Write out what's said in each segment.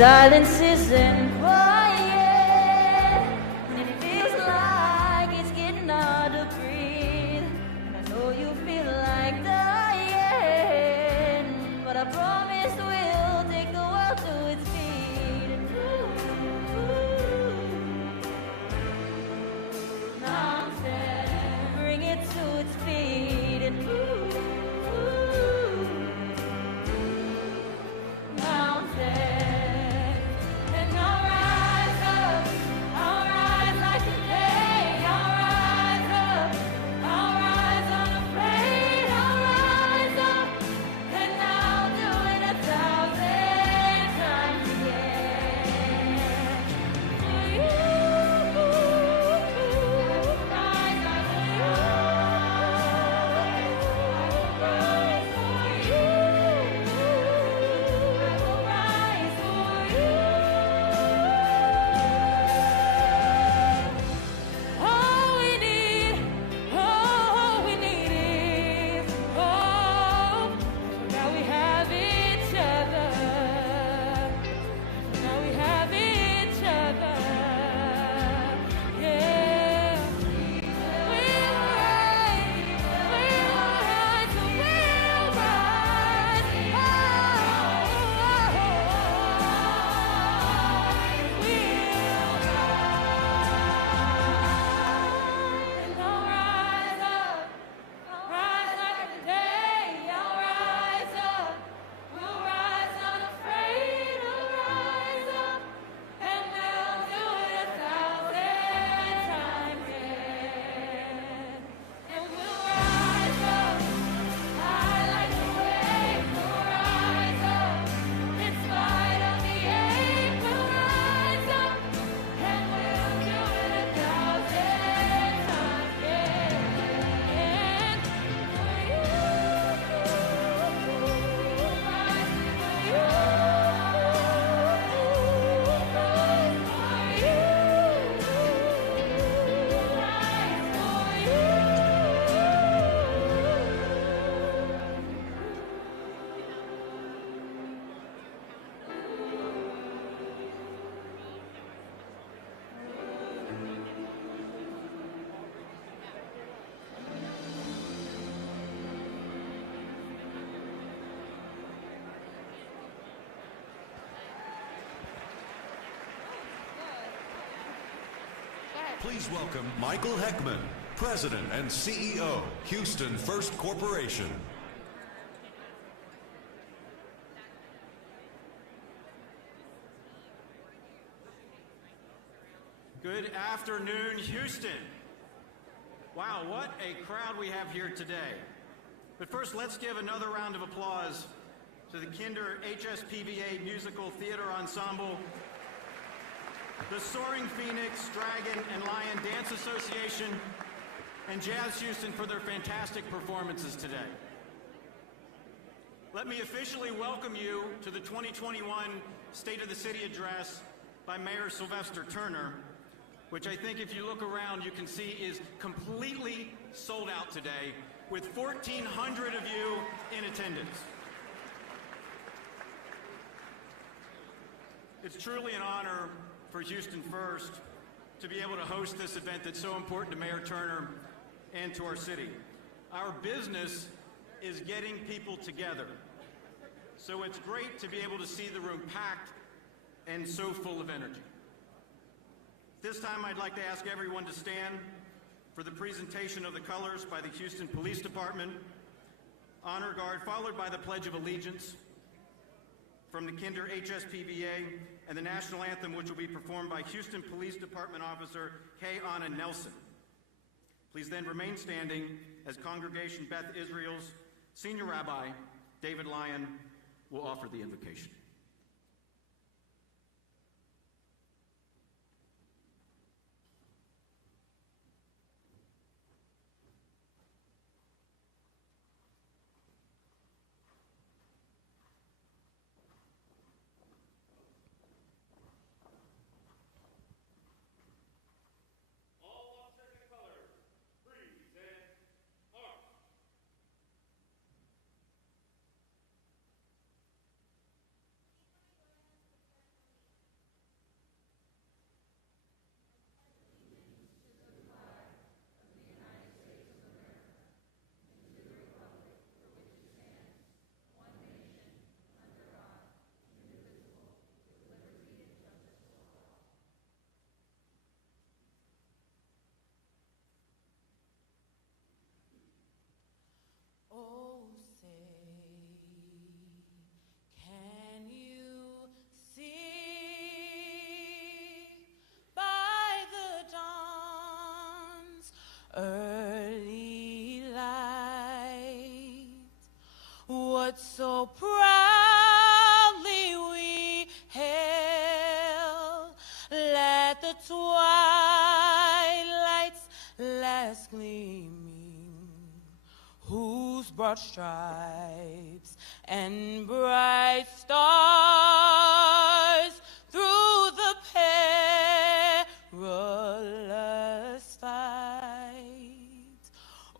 silence isn't quiet, and it feels like it's getting hard to breathe. And I know you feel like dying, but I promise we'll take the world to its feet. And mountain, bring it to its feet. And mountain. Please welcome Michael Heckman, President and CEO, Houston First Corporation. Good afternoon, Houston. Wow, what a crowd we have here today. But first, let's give another round of applause to the Kinder HSPVA Musical Theater Ensemble, the Soaring Phoenix, Dragon, and Lion Dance Association, and Jazz Houston for their fantastic performances today. Let me officially welcome you to the 2021 State of the City Address by Mayor Sylvester Turner, which I think if you look around you can see is completely sold out today, with 1,400 of you in attendance. It's truly an honor for Houston First to be able to host this event that's so important to Mayor Turner and to our city. Our business is getting people together, so it's great to be able to see the room packed and so full of energy. This time I'd like to ask everyone to stand for the presentation of the colors by the Houston Police Department, Honor Guard, followed by the Pledge of Allegiance from the Kinder HSPVA, and the National Anthem, which will be performed by Houston Police Department Officer Kay Anna Nelson. Please then remain standing as Congregation Beth Israel's Senior Rabbi, David Lyon, will offer the invocation. what so proudly we hail. Let the twilight's last gleaming, whose broad stripes and bright stars through the perilous fight,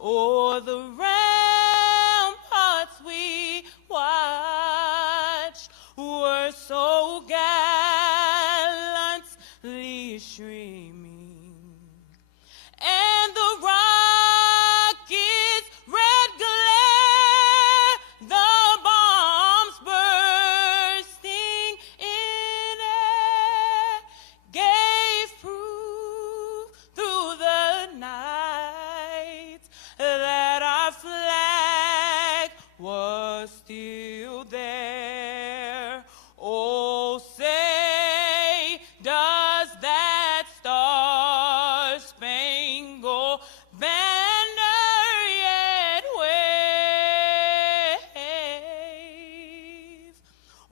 o'er the ramparts we watched, were so gallantly streaming, and the rocket's red glare, the bombs bursting in air, gave proof through the night that our flag was still there. Oh, say, does that star-spangled banner yet wave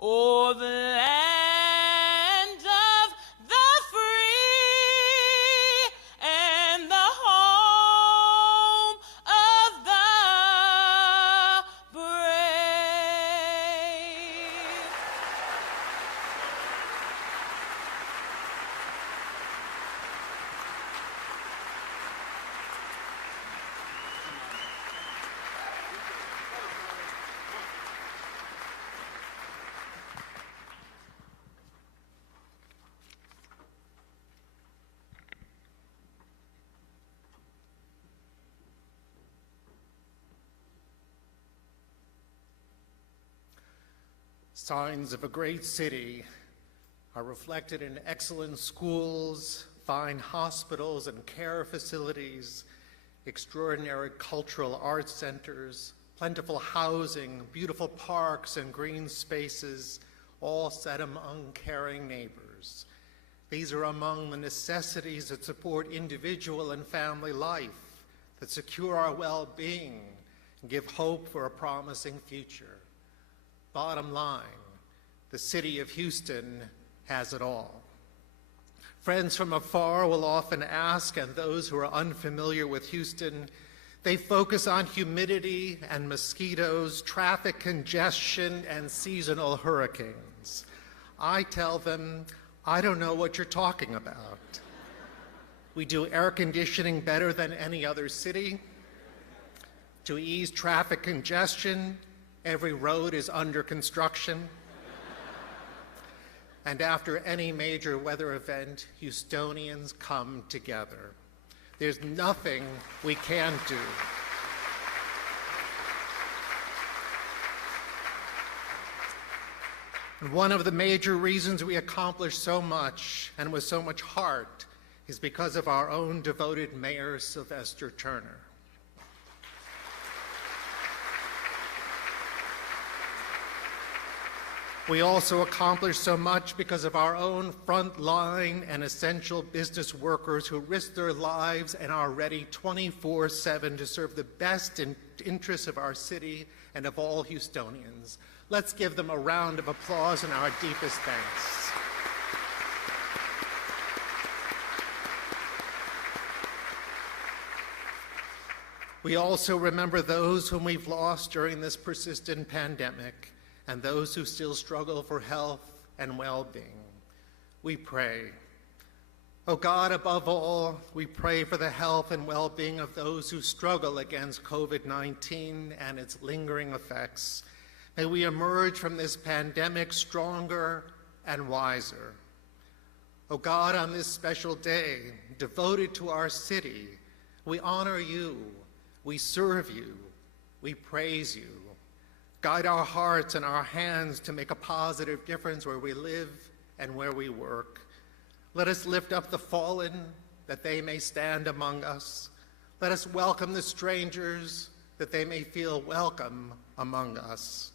o'er the land of the free and the home of the brave? Signs of a great city are reflected in excellent schools, fine hospitals and care facilities, extraordinary cultural arts centers, plentiful housing, beautiful parks and green spaces, all set among caring neighbors. These are among the necessities that support individual and family life, that secure our well-being and give hope for a promising future. Bottom line, the city of Houston has it all. Friends from afar will often ask, and those who are unfamiliar with Houston, they focus on humidity and mosquitoes, traffic congestion, and seasonal hurricanes. I tell them, I don't know what you're talking about. We do air conditioning better than any other city. To ease traffic congestion, every road is under construction. And after any major weather event, Houstonians come together. There's nothing we can't do. And one of the major reasons we accomplished so much and with so much heart is because of our own devoted mayor, Sylvester Turner. We also accomplished so much because of our own frontline and essential business workers who risk their lives and are ready 24/7 to serve the best interests of our city and of all Houstonians. Let's give them a round of applause and our deepest thanks. We also remember those whom we've lost during this persistent pandemic, and those who still struggle for health and well-being. We pray. Oh God, above all, we pray for the health and well-being of those who struggle against COVID-19 and its lingering effects. May we emerge from this pandemic stronger and wiser. Oh God, on this special day, devoted to our city, we honor you, we serve you, we praise you. Guide our hearts and our hands to make a positive difference where we live and where we work. Let us lift up the fallen, that they may stand among us. Let us welcome the strangers, that they may feel welcome among us.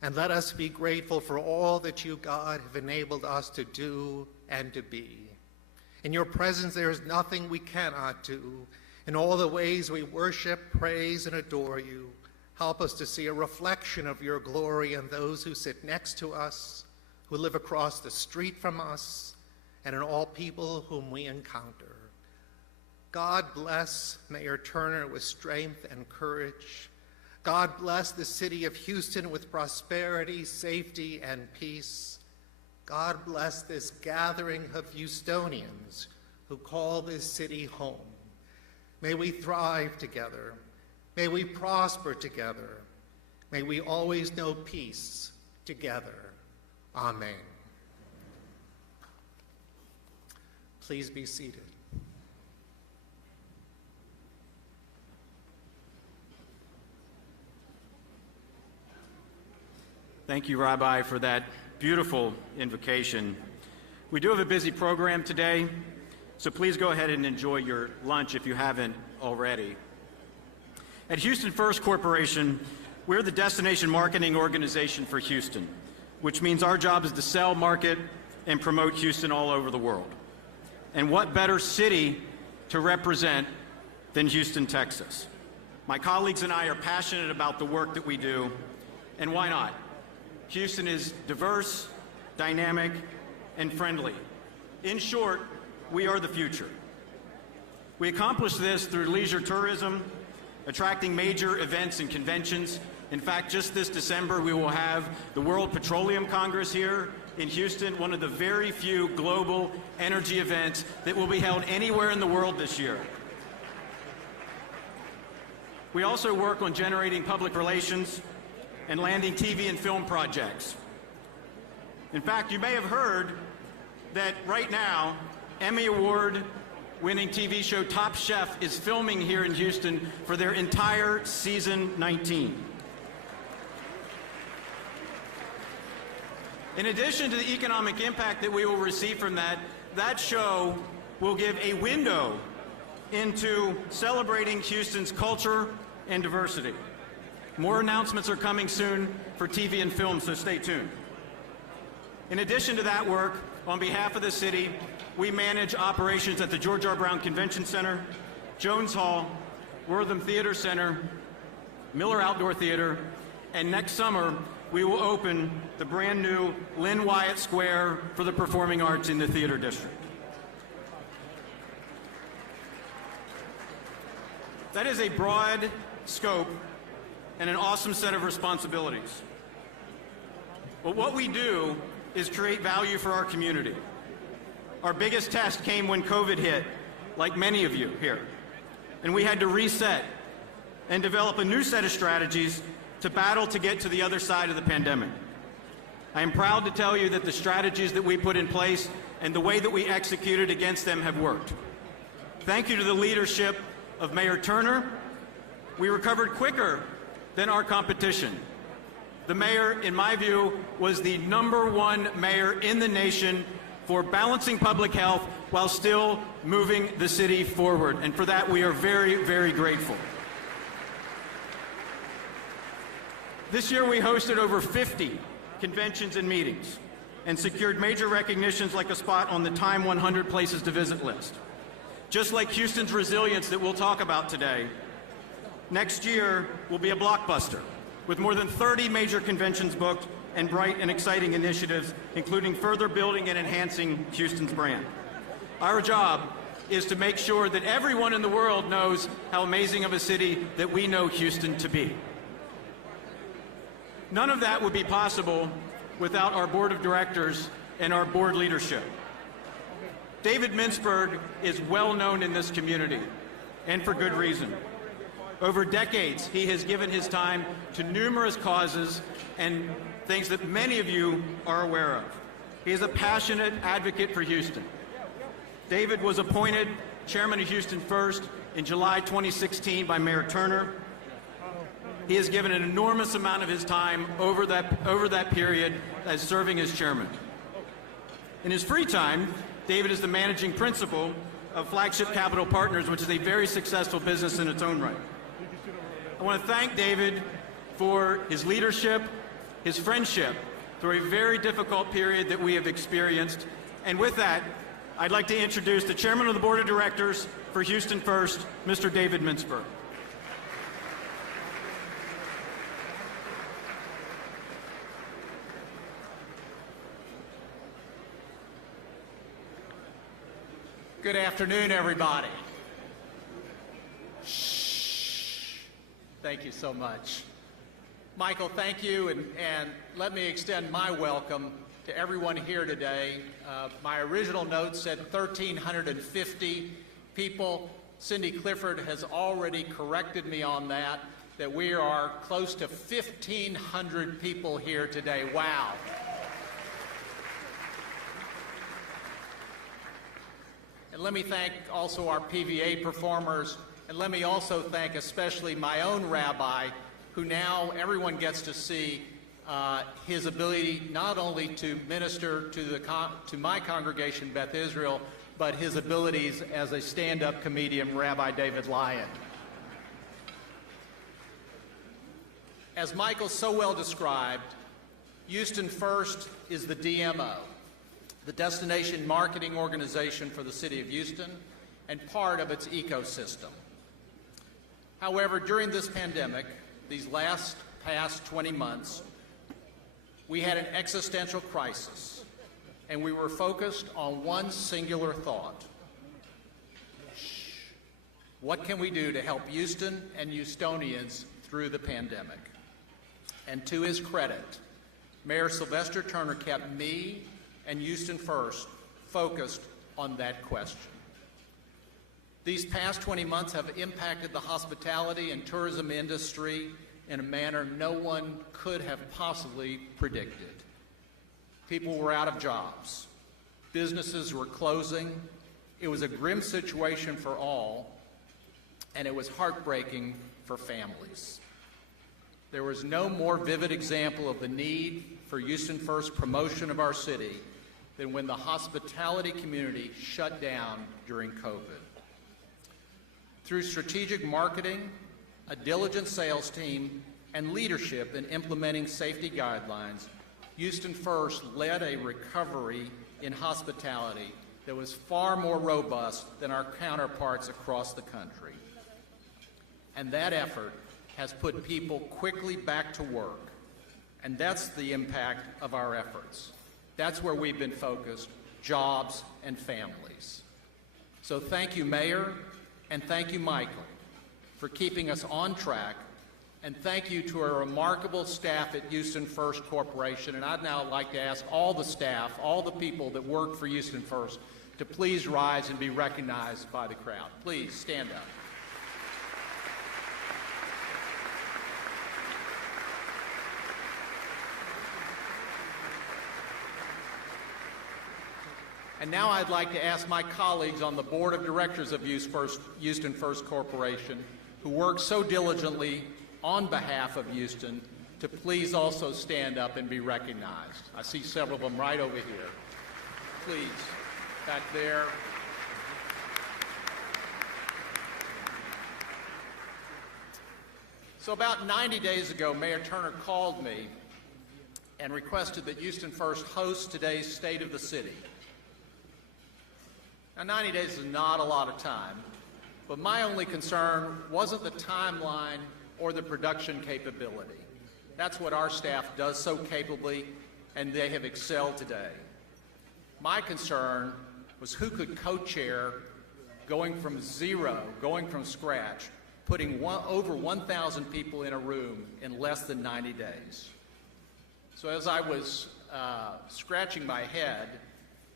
And let us be grateful for all that you, God, have enabled us to do and to be. In your presence, there is nothing we cannot do. In all the ways we worship, praise, and adore you, Help us to see a reflection of your glory in those who sit next to us, who live across the street from us, and in all people whom we encounter. God bless Mayor Turner with strength and courage. God bless the city of Houston with prosperity, safety, and peace. God bless this gathering of Houstonians who call this city home. May we thrive together. May we prosper together. May we always know peace together. Amen. Please be seated. Thank you, Rabbi, for that beautiful invocation. We do have a busy program today, so please go ahead and enjoy your lunch if you haven't already. At Houston First Corporation, we're the destination marketing organization for Houston, which means our job is to sell, market, and promote Houston all over the world. And what better city to represent than Houston, Texas? My colleagues and I are passionate about the work that we do, and why not? Houston is diverse, dynamic, and friendly. In short, we are the future. We accomplish this through leisure tourism, attracting major events and conventions. In fact, just this December, we will have the World Petroleum Congress here in Houston, one of the very few global energy events that will be held anywhere in the world this year. We also work on generating public relations and landing TV and film projects. In fact, you may have heard that right now, Emmy Award-winning TV show Top Chef is filming here in Houston for their entire season 19. In addition to the economic impact that we will receive from that show will give a window into celebrating Houston's culture and diversity. More announcements are coming soon for TV and film, so stay tuned. In addition to that work, on behalf of the city, we manage operations at the George R. Brown Convention Center, Jones Hall, Wortham Theater Center, Miller Outdoor Theater, and next summer, we will open the brand new Lynn Wyatt Square for the performing arts in the theater district. That is a broad scope and an awesome set of responsibilities. But what we do is create value for our community. Our biggest test came when COVID hit, like many of you here, and we had to reset and develop a new set of strategies to battle to get to the other side of the pandemic. I am proud to tell you that the strategies that we put in place and the way that we executed against them have worked. Thank you to the leadership of Mayor Turner. We recovered quicker than our competition. The mayor, in my view, was the #1 mayor in the nation for balancing public health while still moving the city forward. And for that, we are very, very grateful. This year, we hosted over 50 conventions and meetings and secured major recognitions like a spot on the Time 100 Places to Visit list. Just like Houston's resilience that we'll talk about today, next year will be a blockbuster with more than 30 major conventions booked and bright and exciting initiatives, including further building and enhancing Houston's brand. Our job is to make sure that everyone in the world knows how amazing of a city that we know Houston to be. None of that would be possible without our board of directors and our board leadership. David Mintzberg is well known in this community, and for good reason. Over decades, he has given his time to numerous causes and things that many of you are aware of. He is a passionate advocate for Houston. David was appointed chairman of Houston First in July 2016 by Mayor Turner. He has given an enormous amount of his time over that period as serving as chairman. In his free time, David is the managing principal of Flagship Capital Partners, which is a very successful business in its own right. I want to thank David for his leadership, his friendship through a very difficult period that we have experienced. And with that, I'd like to introduce the chairman of the board of directors for Houston First, Mr. David Mintzberg. Good afternoon, everybody. Shh. Thank you so much. Michael, thank you, and let me extend my welcome to everyone here today. My original note said 1,350 people. Cindy Clifford has already corrected me on that we are close to 1,500 people here today. Wow. And let me thank also our PVA performers, and let me also thank especially my own rabbi, who now everyone gets to see his ability not only to minister to my congregation, Beth Israel, but his abilities as a stand-up comedian, Rabbi David Lyon. As Michael so well described, Houston First is the DMO, the destination marketing organization for the city of Houston, and part of its ecosystem. However, during this pandemic, these past 20 months, we had an existential crisis, and we were focused on one singular thought. What can we do to help Houston and Houstonians through the pandemic? And to his credit, Mayor Sylvester Turner kept me and Houston First focused on that question. These past 20 months have impacted the hospitality and tourism industry in a manner no one could have possibly predicted. People were out of jobs. Businesses were closing. It was a grim situation for all, and it was heartbreaking for families. There was no more vivid example of the need for Houston First promotion of our city than when the hospitality community shut down during COVID. Through strategic marketing, a diligent sales team, and leadership in implementing safety guidelines, Houston First led a recovery in hospitality that was far more robust than our counterparts across the country. And that effort has put people quickly back to work. And that's the impact of our efforts. That's where we've been focused, jobs and families. So thank you, Mayor, and thank you, Michael, for keeping us on track. And thank you to our remarkable staff at Houston First Corporation. And I'd now like to ask all the staff, all the people that work for Houston First, to please rise and be recognized by the crowd. Please stand up. And now I'd like to ask my colleagues on the board of directors of Houston First Corporation, who work so diligently on behalf of Houston, to please also stand up and be recognized. I see several of them right over here. Please, back there. So about 90 days ago, Mayor Turner called me and requested that Houston First host today's State of the City. Now, 90 days is not a lot of time, but my only concern wasn't the timeline or the production capability. That's what our staff does so capably, and they have excelled today. My concern was who could co-chair going from zero, going from scratch, putting over 1,000 people in a room in less than 90 days. So as I was scratching my head,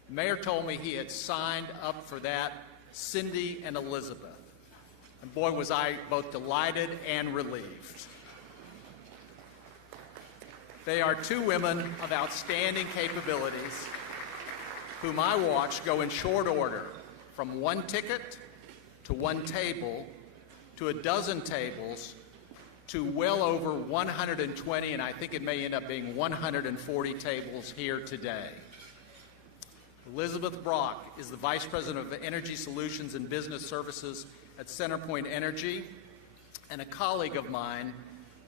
the mayor told me he had signed up for that Cindy and Elizabeth. And boy, was I both delighted and relieved. They are two women of outstanding capabilities whom I watched go in short order from one ticket to one table to a dozen tables to well over 120, and I think it may end up being 140 tables here today. Elizabeth Brock is the Vice President of Energy Solutions and Business Services at CenterPoint Energy and a colleague of mine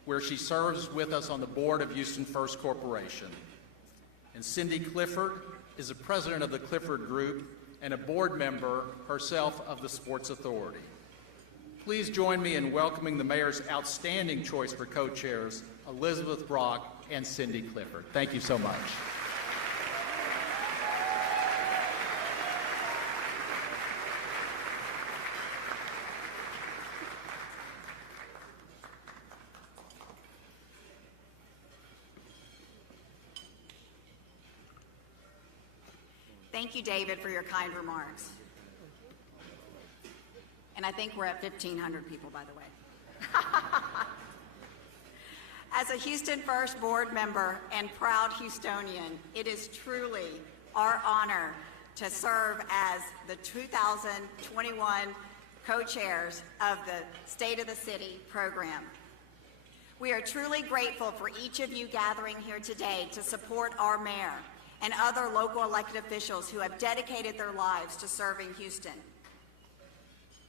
where she serves with us on the board of Houston First Corporation. And Cindy Clifford is the president of the Clifford Group and a board member herself of the Sports Authority. Please join me in welcoming the mayor's outstanding choice for co-chairs, Elizabeth Brock and Cindy Clifford. Thank you so much. Thank you, David, for your kind remarks. And I think we're at 1,500 people, by the way. As a Houston First board member and proud Houstonian, it is truly our honor to serve as the 2021 co-chairs of the State of the City program. We are truly grateful for each of you gathering here today to support our mayor and other local elected officials who have dedicated their lives to serving Houston.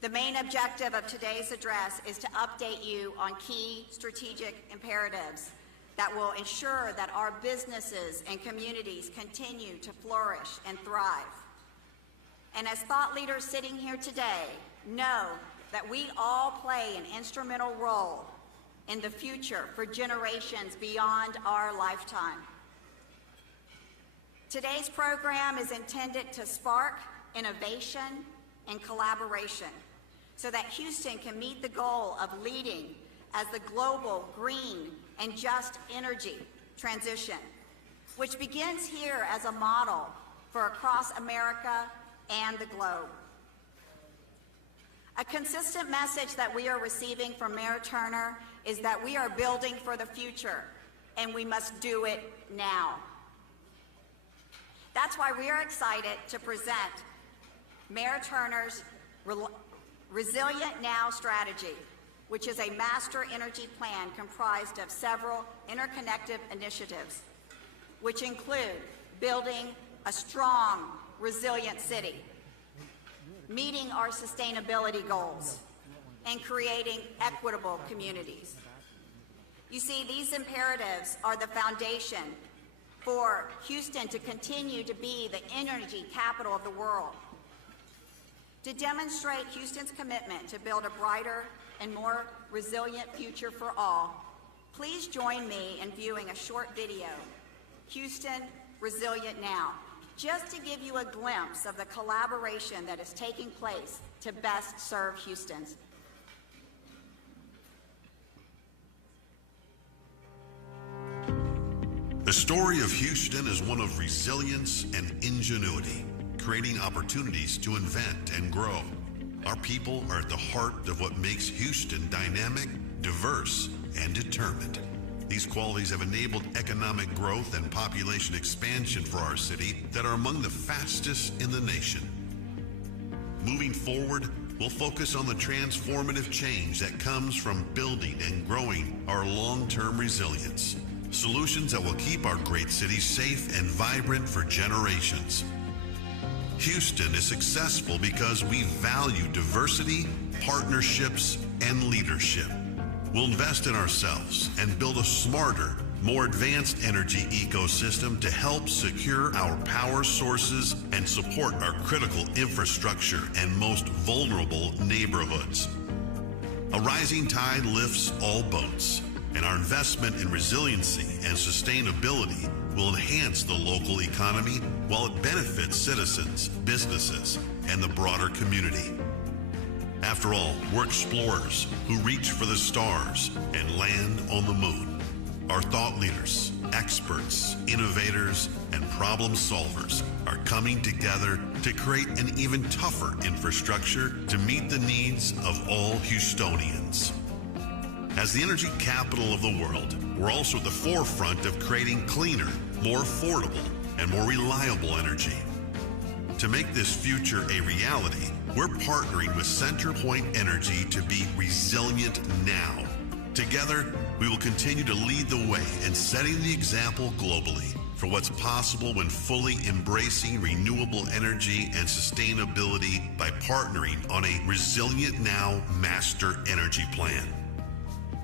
The main objective of today's address is to update you on key strategic imperatives that will ensure that our businesses and communities continue to flourish and thrive. And as thought leaders sitting here today, know that we all play an instrumental role in the future for generations beyond our lifetime. Today's program is intended to spark innovation and collaboration so that Houston can meet the goal of leading as the global green and just energy transition, which begins here as a model for across America and the globe. A consistent message that we are receiving from Mayor Turner is that we are building for the future, and we must do it now. That's why we are excited to present Mayor Turner's Resilient Now strategy, which is a master energy plan comprised of several interconnected initiatives, which include building a strong, resilient city, meeting our sustainability goals, and creating equitable communities. You see, these imperatives are the foundation for Houston to continue to be the energy capital of the world. To demonstrate Houston's commitment to build a brighter and more resilient future for all, please join me in viewing a short video, Houston Resilient Now, just to give you a glimpse of the collaboration that is taking place to best serve Houstons. The story of Houston is one of resilience and ingenuity, creating opportunities to invent and grow. Our people are at the heart of what makes Houston dynamic, diverse, and determined. These qualities have enabled economic growth and population expansion for our city that are among the fastest in the nation. Moving forward, we'll focus on the transformative change that comes from building and growing our long-term resilience. Solutions that will keep our great city safe and vibrant for generations. Houston is successful because we value diversity, partnerships, and leadership. We'll invest in ourselves and build a smarter, more advanced energy ecosystem to help secure our power sources and support our critical infrastructure and most vulnerable neighborhoods. A rising tide lifts all boats, and our investment in resiliency and sustainability will enhance the local economy while it benefits citizens, businesses, and the broader community. After all, we're explorers who reach for the stars and land on the moon. Our thought leaders, experts, innovators, and problem solvers are coming together to create an even tougher infrastructure to meet the needs of all Houstonians. As the energy capital of the world, we're also at the forefront of creating cleaner, more affordable, and more reliable energy. To make this future a reality, we're partnering with CenterPoint Energy to be resilient now. Together, we will continue to lead the way in setting the example globally for what's possible when fully embracing renewable energy and sustainability by partnering on a Resilient Now Master Energy Plan.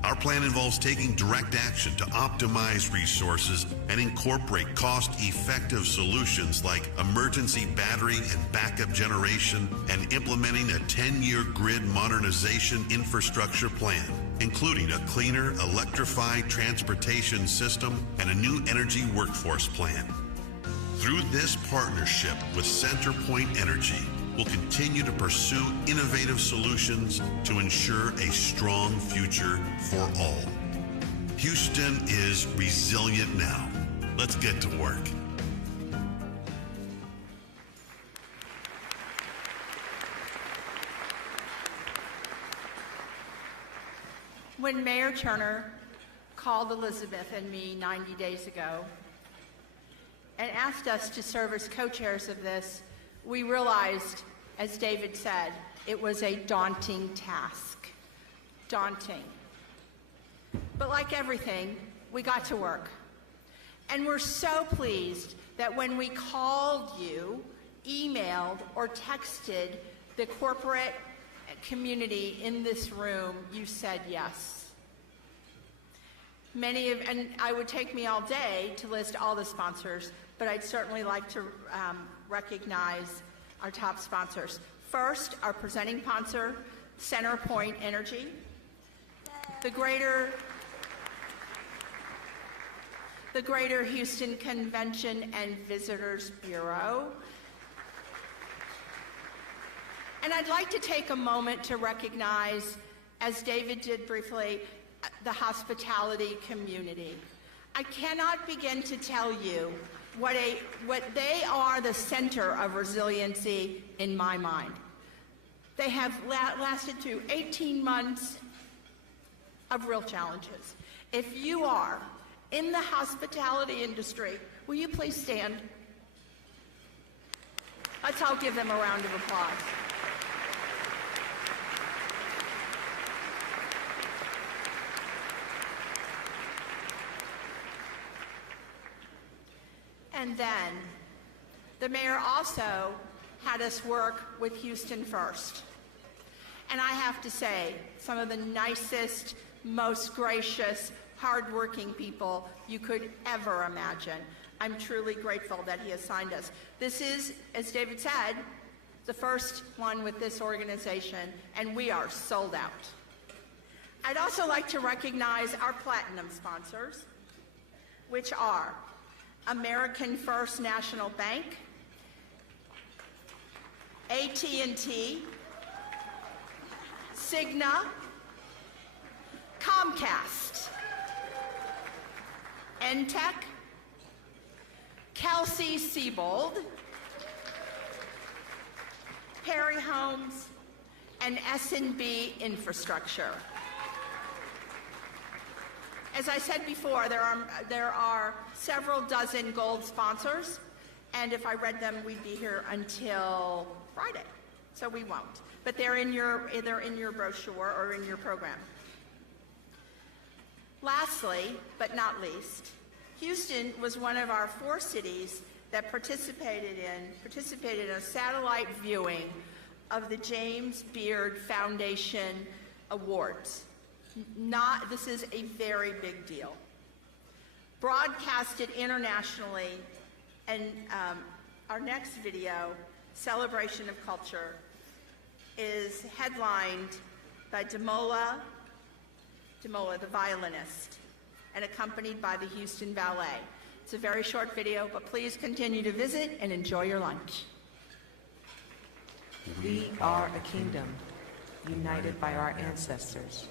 Our plan involves taking direct action to optimize resources and incorporate cost-effective solutions like emergency battery and backup generation and implementing a 10-year grid modernization infrastructure plan, including a cleaner, electrified transportation system and a new energy workforce plan. Through this partnership with CenterPoint Energy, we'll continue to pursue innovative solutions to ensure a strong future for all. Houston is resilient now. Let's get to work. When Mayor Turner called Elizabeth and me 90 days ago and asked us to serve as co-chairs of this, we realized, as David said, it was a daunting task. Daunting. But like everything, we got to work. And we're so pleased that when we called you, emailed, or texted the corporate community in this room, you said yes. And I would take me all day to list all the sponsors, but I'd certainly like to recognize our top sponsors. First, our presenting sponsor, CenterPoint Energy, the Greater Houston Convention and Visitors Bureau. And I'd like to take a moment to recognize, as David did briefly, the hospitality community. I cannot begin to tell you what they are the center of resiliency in my mind. They have lasted through 18 months of real challenges. If you are in the hospitality industry, will you please stand? Let's all give them a round of applause. And then the mayor also had us work with Houston First. And I have to say, some of the nicest, most gracious, hardworking people you could ever imagine. I'm truly grateful that he assigned us. This is, as David said, the first one with this organization, and we are sold out. I'd also like to recognize our platinum sponsors, which are American First National Bank, AT&T, Cigna, Comcast, Entech, Kelsey-Seybold, Perry Homes, and S&B Infrastructure. As I said before, there are several dozen gold sponsors, and if I read them, we'd be here until Friday, so we won't. But they're in your brochure or in your program. Lastly, but not least, Houston was one of our 4 cities that participated in a satellite viewing of the James Beard Foundation Awards. This is a very big deal. Broadcasted internationally, and our next video, Celebration of Culture, is headlined by Demola, the violinist, and accompanied by the Houston Ballet. It's a very short video, but please continue to visit and enjoy your lunch. We are a kingdom united by our ancestors.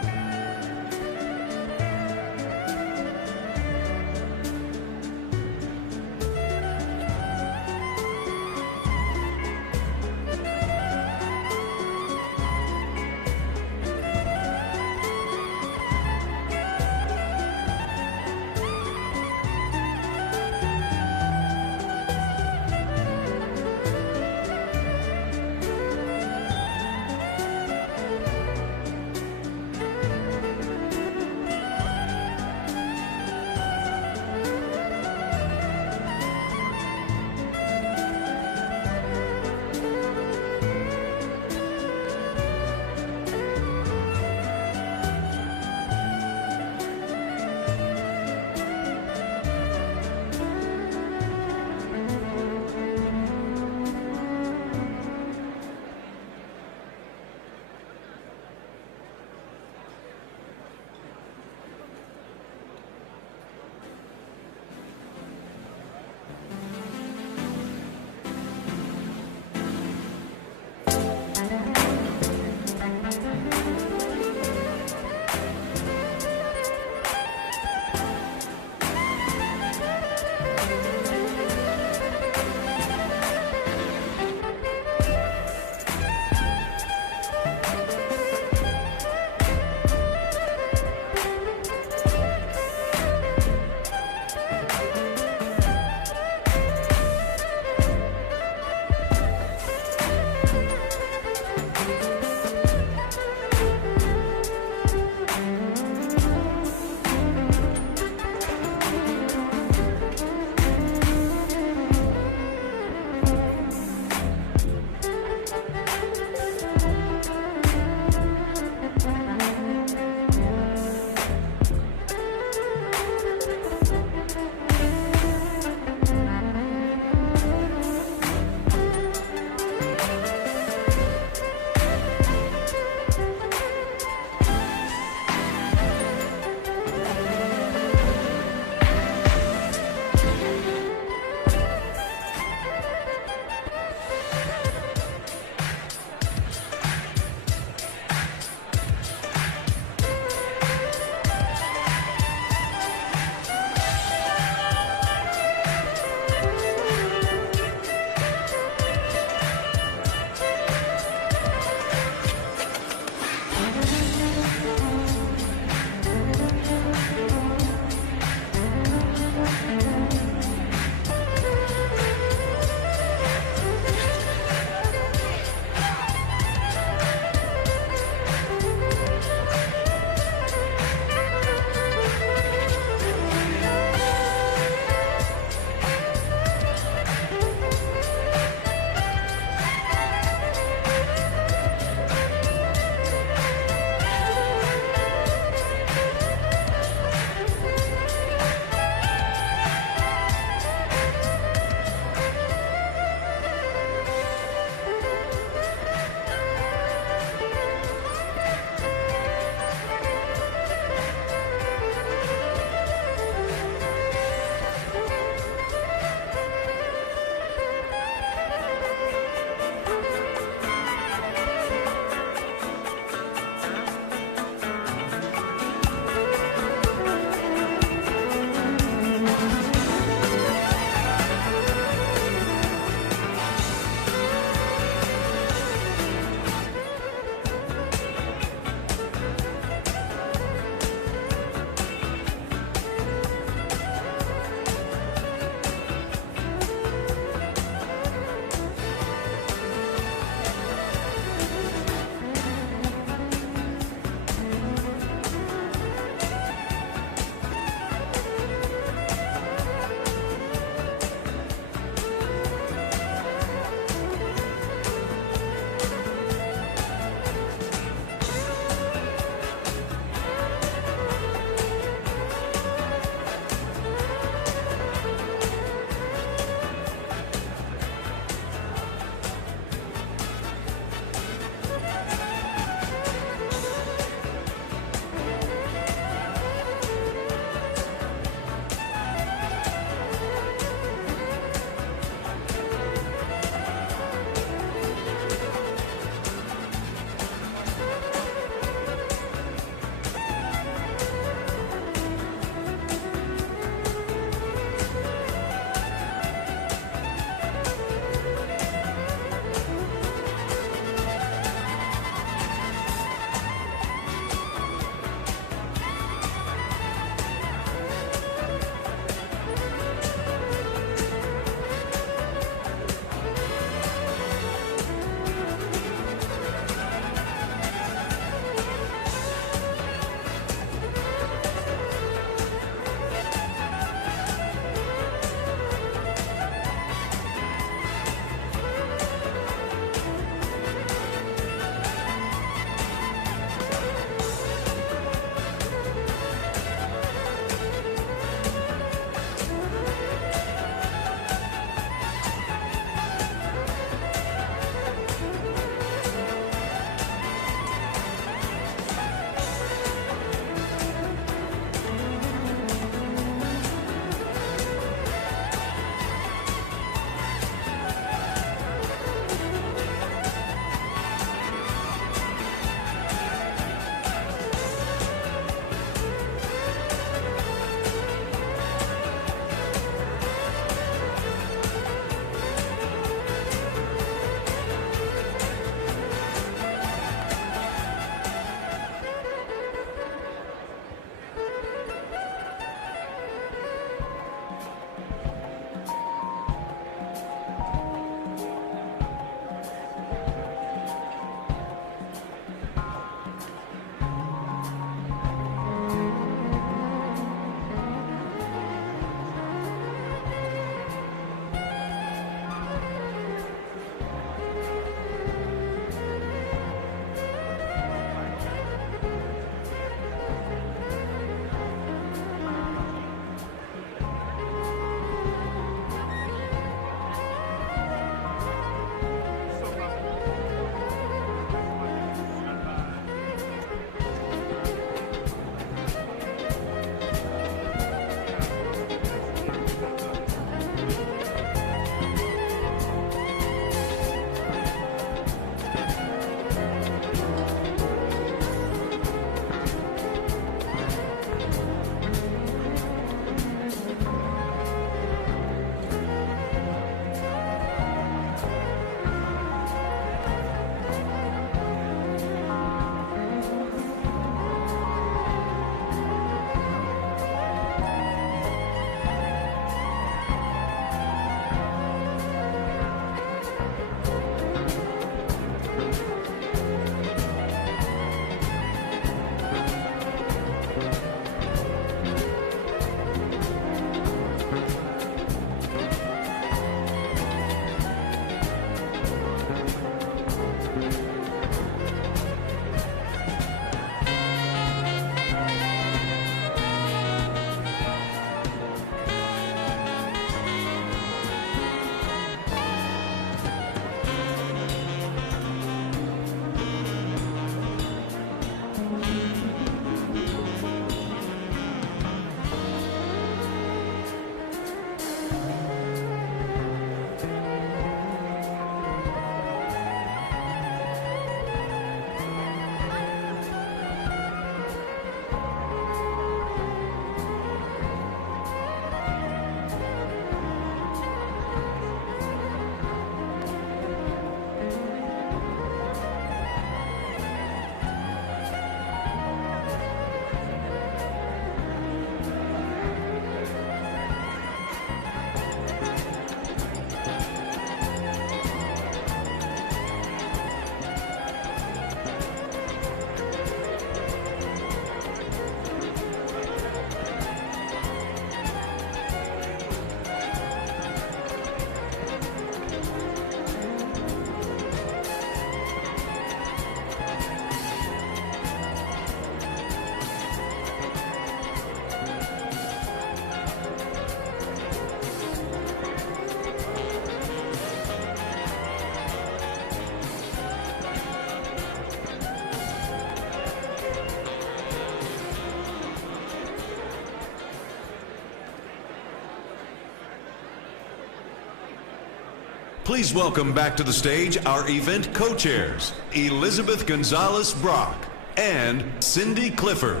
Please welcome back to the stage our event co-chairs, Elizabeth Gonzalez-Brock and Cindy Clifford.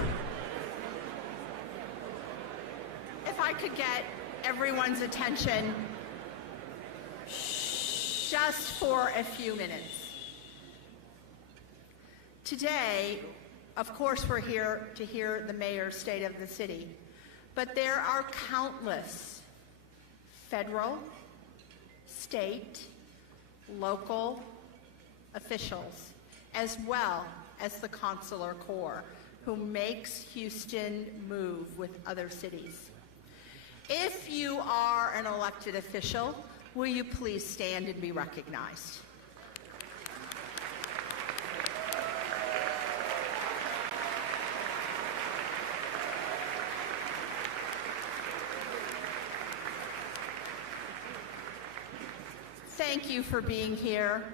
If I could get everyone's attention just for a few minutes. Today, of course, we're here to hear the mayor's state of the city, but there are countless federal, state, local officials, as well as the consular corps, who makes Houston move with other cities. If you are an elected official, will you please stand and be recognized? Thank you for being here.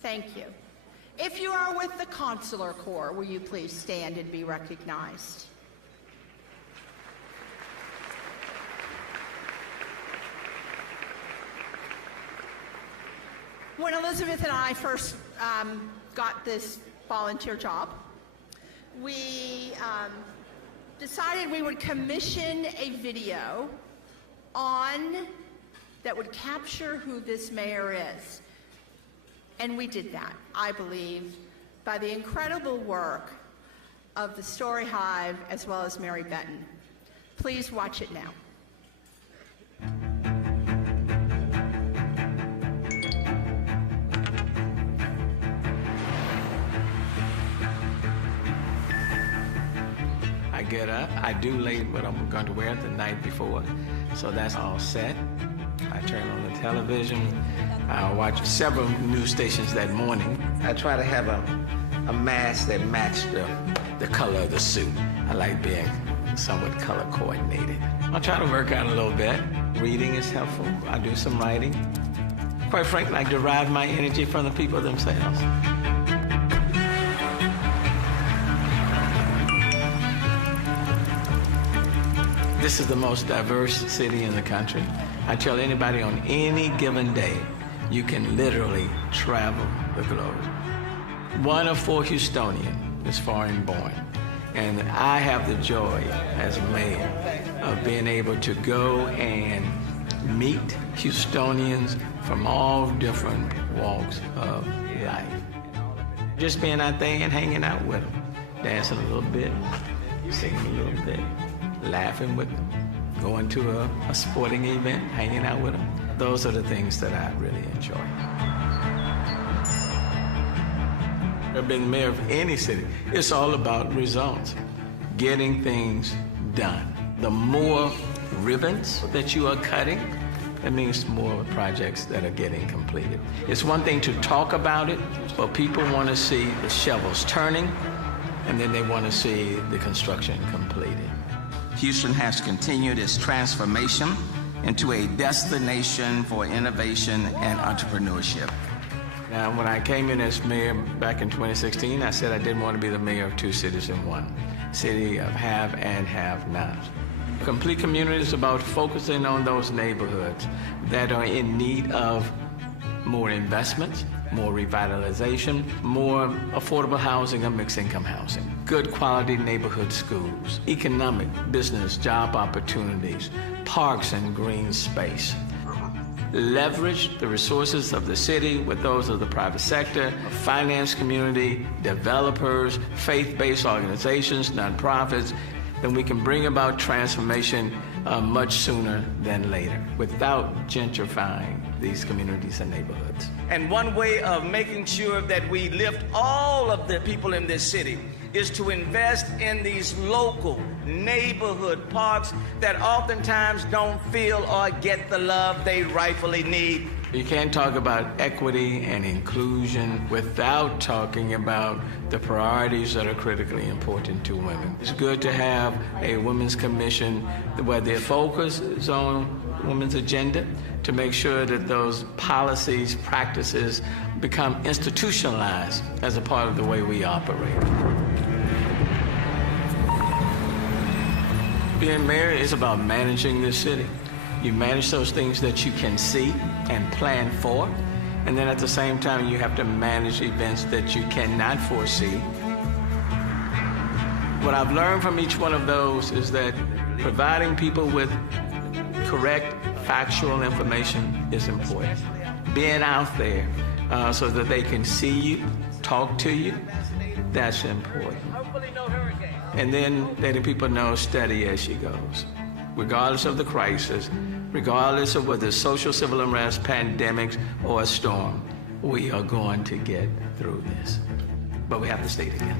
Thank you. If you are with the consular corps, will you please stand and be recognized? When Elizabeth and I first got this volunteer job, we decided we would commission a video that would capture who this mayor is. And we did that, I believe, by the incredible work of the Story Hive as well as Mary Benton. Please watch it now. I get up, I do lay what I'm going to wear the night before, so that's all set. I turn on the television. I watch several news stations that morning. I try to have a mask that matched the color of the suit. I like being somewhat color coordinated. I try to work out a little bit. Reading is helpful. I do some writing. Quite frankly, I derive my energy from the people themselves. This is the most diverse city in the country. I tell anybody on any given day, you can literally travel the globe. 1 of 4 Houstonians is foreign born. And I have the joy as mayor of being able to go and meet Houstonians from all different walks of life. Just being out there and hanging out with them, dancing a little bit, singing a little bit, laughing with them, going to a sporting event, hanging out with them. Those are the things that I really enjoy. I've been mayor of any city. It's all about results, getting things done. The more ribbons that you are cutting, that means more projects that are getting completed. It's one thing to talk about it, but people want to see the shovels turning, and then they want to see the construction completed. Houston has continued its transformation into a destination for innovation and entrepreneurship. Now, when I came in as mayor back in 2016, I said I didn't want to be the mayor of 2 cities in one, city of have and have-nots. Complete community is about focusing on those neighborhoods that are in need of more investments, more revitalization, more affordable housing and mixed-income housing, good quality neighborhood schools, economic, business, job opportunities, parks and green space. Leverage the resources of the city with those of the private sector, finance community, developers, faith-based organizations, nonprofits, then we can bring about transformation much sooner than later without gentrifying these communities and neighborhoods. And one way of making sure that we lift all of the people in this city is to invest in these local neighborhood parks that oftentimes don't feel or get the love they rightfully need. You can't talk about equity and inclusion without talking about the priorities that are critically important to women. It's good to have a women's commission where their focus is on women's agenda to make sure that those policies, practices become institutionalized as a part of the way we operate. Being mayor is about managing this city. You manage those things that you can see, and plan for. And then at the same time, you have to manage events that you cannot foresee. What I've learned from each one of those is that providing people with correct factual information is important. Being out there so that they can see you, talk to you, that's important. And then letting people know steady as she goes. Regardless of the crisis, regardless of whether it's social, civil unrest, pandemics, or a storm, we are going to get through this. But we have to stay together.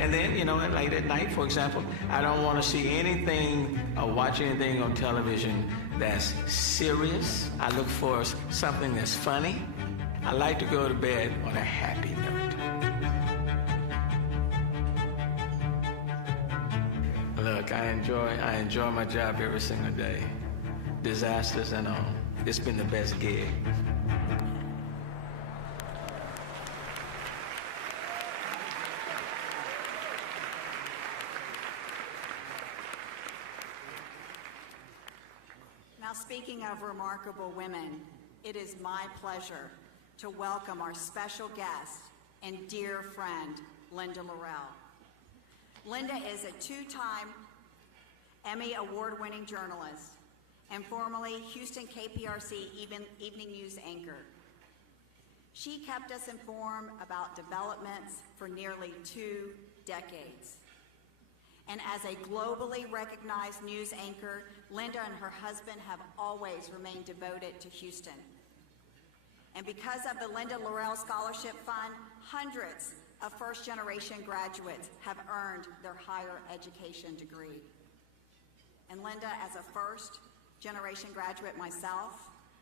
And then, you know, late at night, for example, I don't want to see anything or watch anything on television that's serious. I look for something that's funny. I like to go to bed on a happy note. Look, I enjoy my job every single day. Disasters and all. It's been the best gig. Now, speaking of remarkable women, it is my pleasure to welcome our special guest and dear friend, Linda Laurel. Linda is a two-time Emmy Award-winning journalist and formerly Houston KPRC Evening News anchor. She kept us informed about developments for nearly 2 decades. And as a globally recognized news anchor, Linda and her husband have always remained devoted to Houston. And because of the Linda Laurel Scholarship Fund, hundreds of first-generation graduates have earned their higher education degree. And Linda, as a first-generation graduate myself,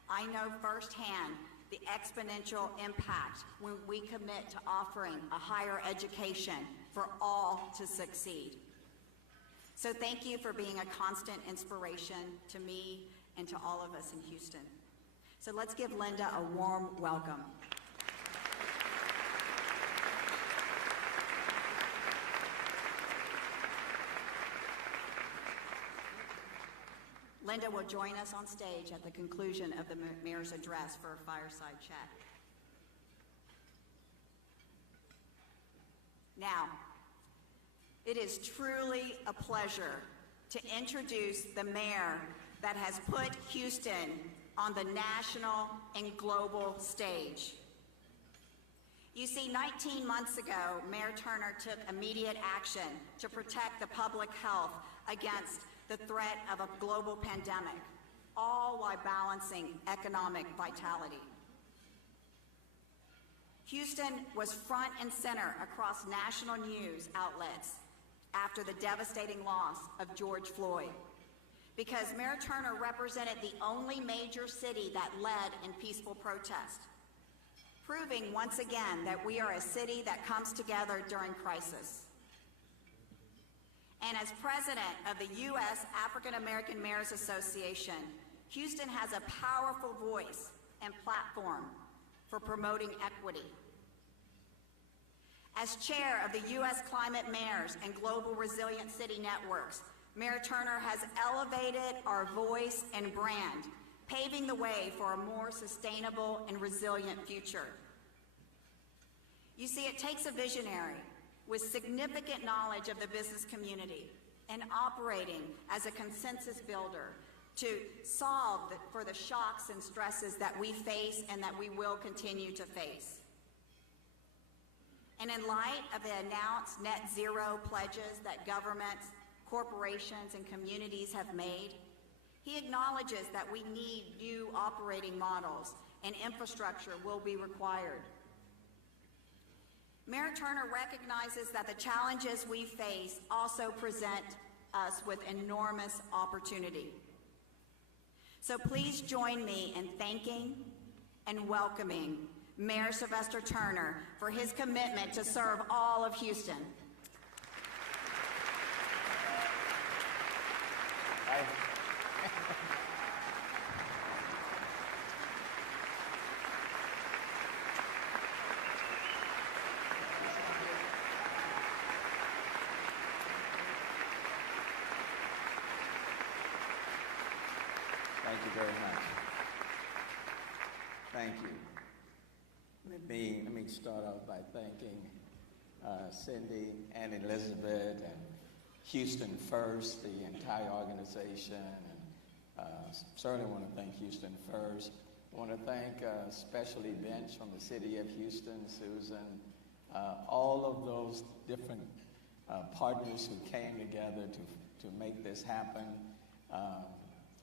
I know firsthand the exponential impact when we commit to offering a higher education for all to succeed. So thank you for being a constant inspiration to me and to all of us in Houston. So let's give Linda a warm welcome. Linda will join us on stage at the conclusion of the mayor's address for a fireside chat. Now, it is truly a pleasure to introduce the mayor that has put Houston on the national and global stage. You see, 19 months ago, Mayor Turner took immediate action to protect the public health against the threat of a global pandemic, all while balancing economic vitality. Houston was front and center across national news outlets after the devastating loss of George Floyd, because Mayor Turner represented the only major city that led in peaceful protest, proving once again that we are a city that comes together during crisis. And as president of the U.S. African American Mayors Association, Houston has a powerful voice and platform for promoting equity. As chair of the U.S. Climate Mayors and Global Resilient City Networks, Mayor Turner has elevated our voice and brand, paving the way for a more sustainable and resilient future. You see, it takes a visionary with significant knowledge of the business community and operating as a consensus builder to solve for the shocks and stresses that we face and that we will continue to face. And in light of the announced net zero pledges that governments, corporations, and communities have made, he acknowledges that we need new operating models and infrastructure will be required. Mayor Turner recognizes that the challenges we face also present us with enormous opportunity. So please join me in thanking and welcoming Mayor Sylvester Turner for his commitment to serve all of Houston. very much. Thank you. Let me start off by thanking Cindy and Elizabeth and Houston First, the entire organization, and certainly want to thank Houston First. I want to thank special events from the city of Houston, Susan, all of those different partners who came together to make this happen.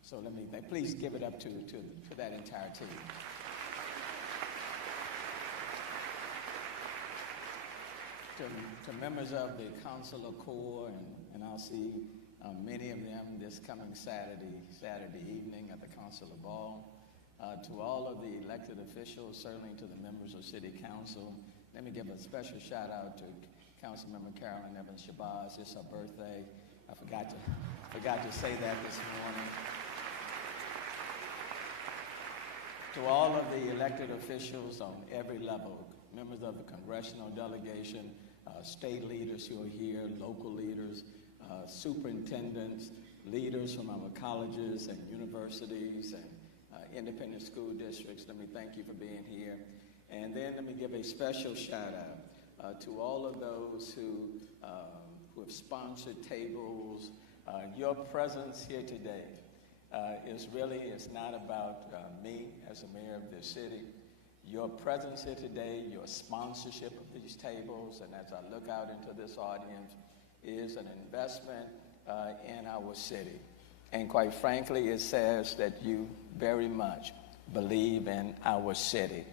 So please give it up to that entire team. To members of the Council of Corps, and I'll see many of them this coming Saturday evening at the Council of Ball. To all of the elected officials, certainly to the members of City Council. Let me give a special shout out to Councilmember Carolyn Evans Shabazz. It's her birthday. I forgot to say that this morning. To all of the elected officials on every level, members of the congressional delegation, state leaders who are here, local leaders, superintendents, leaders from our colleges and universities and independent school districts, let me thank you for being here. And then let me give a special shout out to all of those who have sponsored tables. Your presence here today is not about me as a mayor of this city. Your presence here today, your sponsorship of these tables, and as I look out into this audience, is an investment in our city. And quite frankly, it says that you very much believe in our city.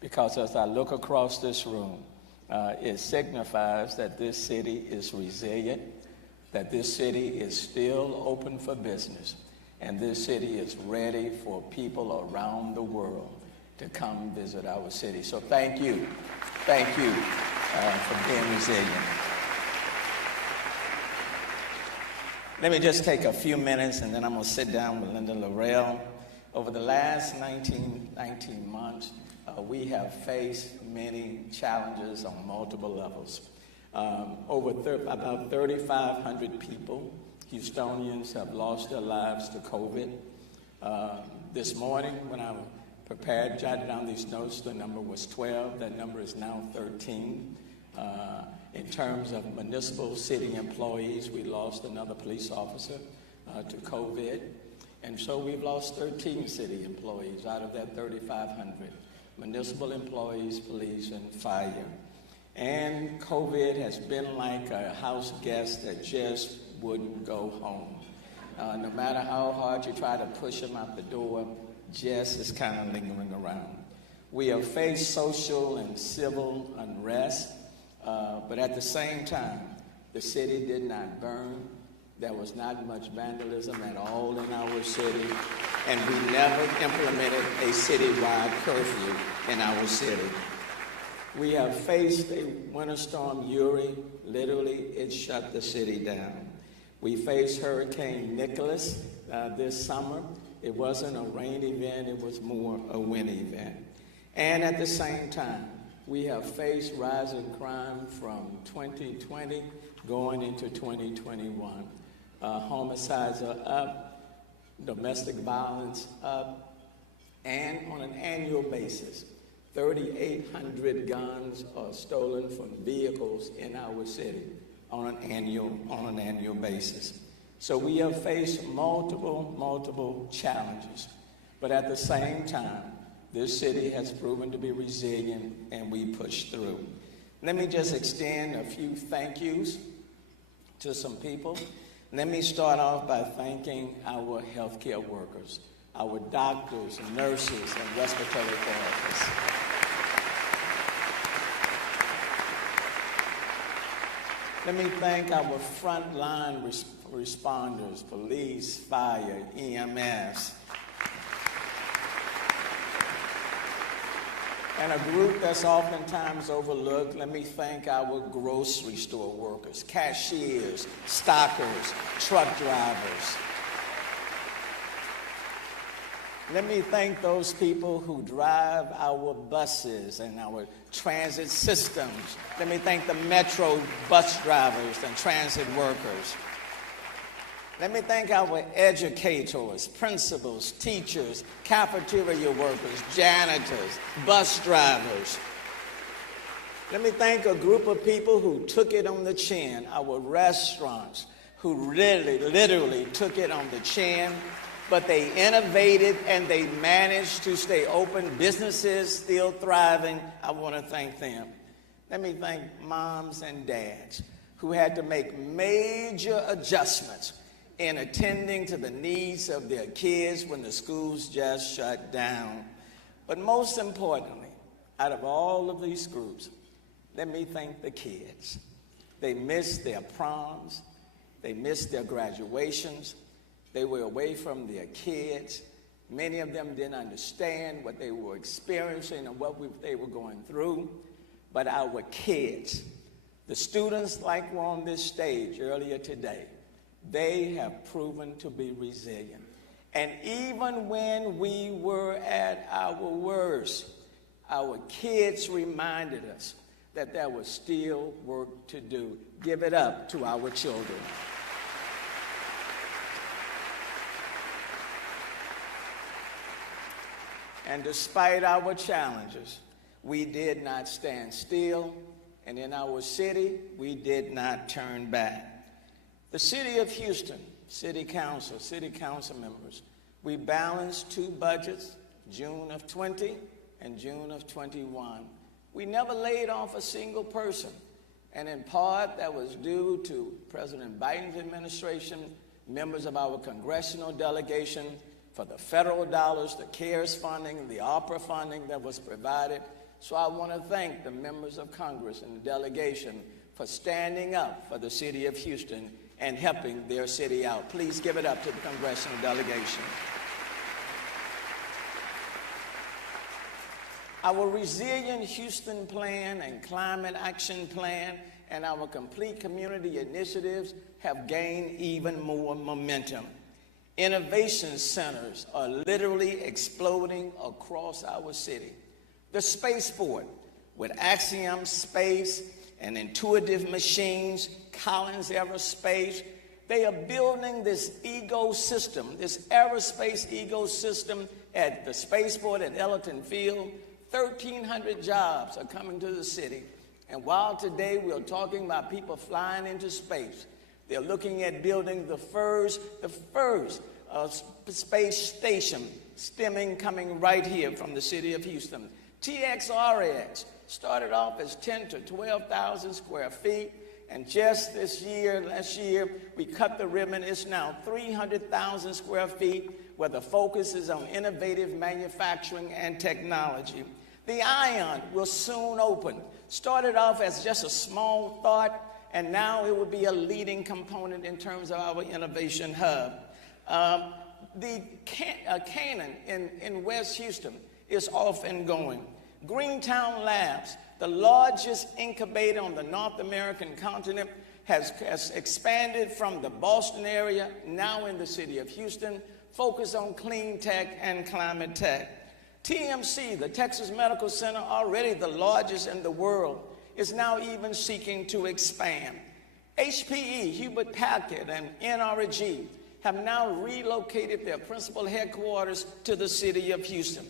Because as I look across this room, it signifies that this city is resilient, that this city is still open for business, and this city is ready for people around the world to come visit our city. So thank you for being resilient. Let me just take a few minutes and then I'm going to sit down with Linda Laurel. Over the last 19 months, we have faced many challenges on multiple levels. About 3,500 people, Houstonians, have lost their lives to COVID. This morning, when I jotted down these notes, the number was 12. That number is now 13. In terms of municipal city employees, we lost another police officer to COVID. And so we've lost 13 city employees out of that 3,500. Municipal employees, police, and fire. And COVID has been like a house guest that just wouldn't go home. No matter how hard you try to push them out the door, just is kind of lingering around. We have faced social and civil unrest, but at the same time, the city did not burn. There was not much vandalism at all in our city, and we never implemented a citywide curfew in our city. We have faced a winter storm Uri. Literally, it shut the city down. We faced Hurricane Nicholas this summer. It wasn't a rain event, it was more a wind event. And at the same time, we have faced rising crime from 2020 going into 2021. Homicides are up, domestic violence up, and on an annual basis, 3,800 guns are stolen from vehicles in our city on an annual basis. So we have faced multiple challenges, but at the same time, this city has proven to be resilient and we push through. Let me just extend a few thank yous to some people. Let me start off by thanking our healthcare workers, our doctors, nurses, and respiratory therapists. Let me thank our frontline responders, police, fire, EMS, and a group that's oftentimes overlooked. Let me thank our grocery store workers, cashiers, stockers, truck drivers. Let me thank those people who drive our buses and our transit systems. Let me thank the metro bus drivers and transit workers. Let me thank our educators, principals, teachers, cafeteria workers, janitors, bus drivers. Let me thank a group of people who took it on the chin, our restaurants, who literally took it on the chin, but they innovated and they managed to stay open. Businesses still thriving. I want to thank them. Let me thank moms and dads who had to make major adjustments in attending to the needs of their kids when the schools just shut down. But most importantly, out of all of these groups, let me thank the kids. They missed their proms. They missed their graduations. They were away from their kids. Many of them didn't understand what they were experiencing and what they were going through. But our kids, the students like were on this stage earlier today, they have proven to be resilient. And even when we were at our worst, our kids reminded us that there was still work to do. Give it up to our children. And despite our challenges, we did not stand still, and in our city, we did not turn back. The city of Houston, city council members, we balanced two budgets, June of 20 and June of 21. We never laid off a single person, and in part that was due to President Biden's administration, members of our congressional delegation, for the federal dollars, the CARES funding, the ARPA funding that was provided. So I want to thank the members of Congress and the delegation for standing up for the city of Houston and helping their city out. Please give it up to the congressional delegation. Our Resilient Houston Plan and Climate Action Plan and our complete community initiatives have gained even more momentum. Innovation centers are literally exploding across our city. The spaceport with Axiom Space and Intuitive Machines, Collins Aerospace, they are building this ecosystem, this aerospace ecosystem at the spaceport at Ellerton Field. 1,300 jobs are coming to the city. And while today we're talking about people flying into space, they're looking at building the first space station coming right here from the city of Houston. TXRX started off as 10 to 12,000 square feet, and just last year, we cut the ribbon. It's now 300,000 square feet, where the focus is on innovative manufacturing and technology. The Ion will soon open. Started off as just a small thought, and now it will be a leading component in terms of our innovation hub. The Canaan in West Houston is off and going. Greentown Labs, the largest incubator on the North American continent, has expanded from the Boston area, now in the city of Houston, focused on clean tech and climate tech. TMC, the Texas Medical Center, already the largest in the world, is now even seeking to expand. HPE, Hewlett Packard, and NRG have now relocated their principal headquarters to the city of Houston.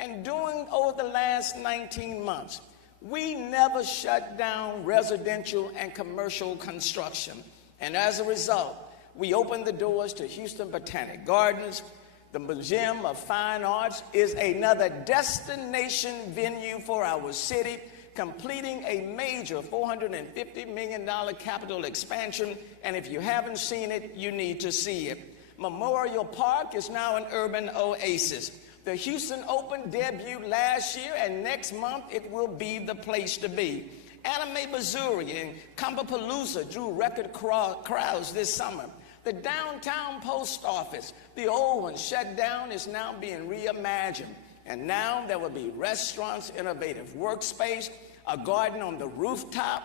And over the last 19 months, we never shut down residential and commercial construction. And as a result, we opened the doors to Houston Botanic Gardens. The Museum of Fine Arts is another destination venue for our city, completing a major $450 million capital expansion, and if you haven't seen it, you need to see it. Memorial Park is now an urban oasis. The Houston Open debuted last year, and next month it will be the place to be. Anime Missouri and Compapalooza drew record crowds this summer. The downtown post office, the old one shut down, is now being reimagined. And now there will be restaurants, innovative workspace, a garden on the rooftop,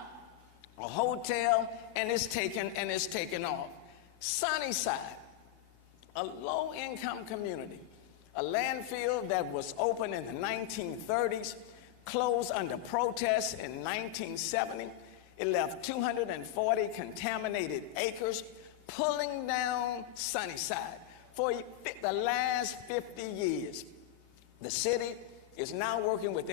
a hotel, and it's taken off. Sunnyside, a low-income community, a landfill that was opened in the 1930s, closed under protest in 1970. It left 240 contaminated acres, pulling down Sunnyside for the last 50 years. The city is now working with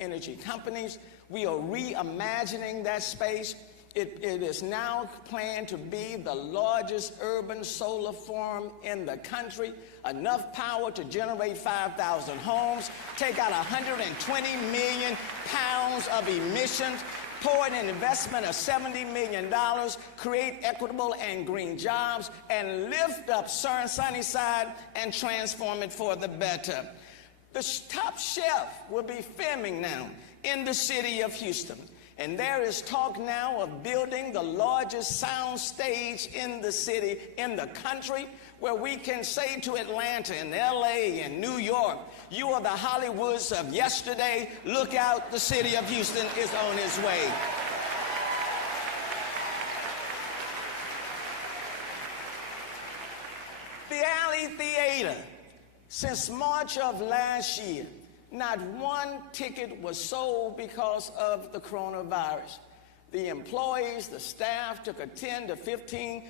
energy companies. We are reimagining that space. It is now planned to be the largest urban solar farm in the country, enough power to generate 5,000 homes, take out 120 million pounds of emissions, pour an investment of $70 million, create equitable and green jobs, and lift up Sunnyside and transform it for the better. The Top Chef will be filming now in the city of Houston. And there is talk now of building the largest sound stage in the city, in the country, where we can say to Atlanta and LA and New York, you are the Hollywoods of yesterday. Look out, the city of Houston is on its way. The Alley Theater, since March of last year, not one ticket was sold because of the coronavirus. The employees, the staff took a 10 to 15%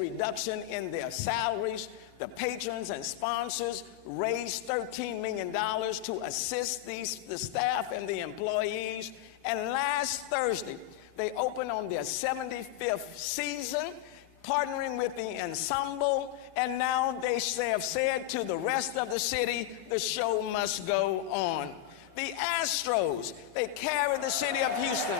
reduction in their salaries. The patrons and sponsors raised $13 million to assist the staff and the employees. And last Thursday, they opened on their 75th season, partnering with the ensemble, and now they have said to the rest of the city, the show must go on. The Astros, they carry the city of Houston.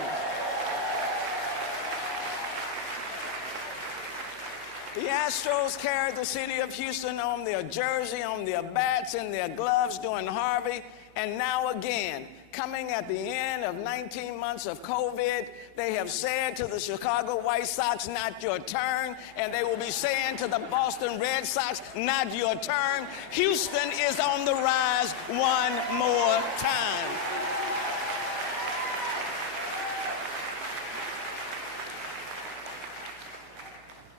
The Astros carried the city of Houston on their jersey, on their bats, and their gloves during Harvey, and now again, coming at the end of 19 months of COVID, they have said to the Chicago White Sox, not your turn, and they will be saying to the Boston Red Sox, not your turn. Houston is on the rise one more time.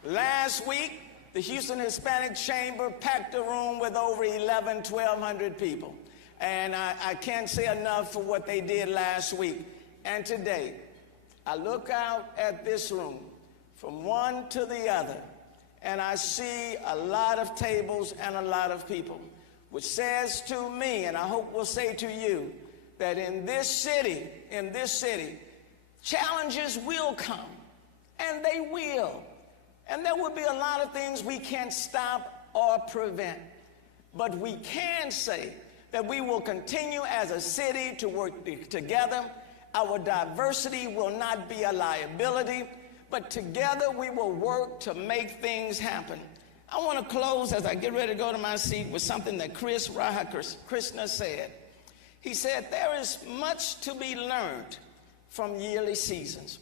Last week, the Houston Hispanic Chamber packed a room with over 1,200 people. And I can't say enough for what they did last week. And today, I look out at this room from one to the other, and I see a lot of tables and a lot of people, which says to me, and I hope will say to you, that in this city, challenges will come, and they will. And there will be a lot of things we can't stop or prevent. But we can say that we will continue as a city to work together. Our diversity will not be a liability, but together we will work to make things happen. I want to close as I get ready to go to my seat with something that Chris Krishna said. He said, there is much to be learned from yearly seasons.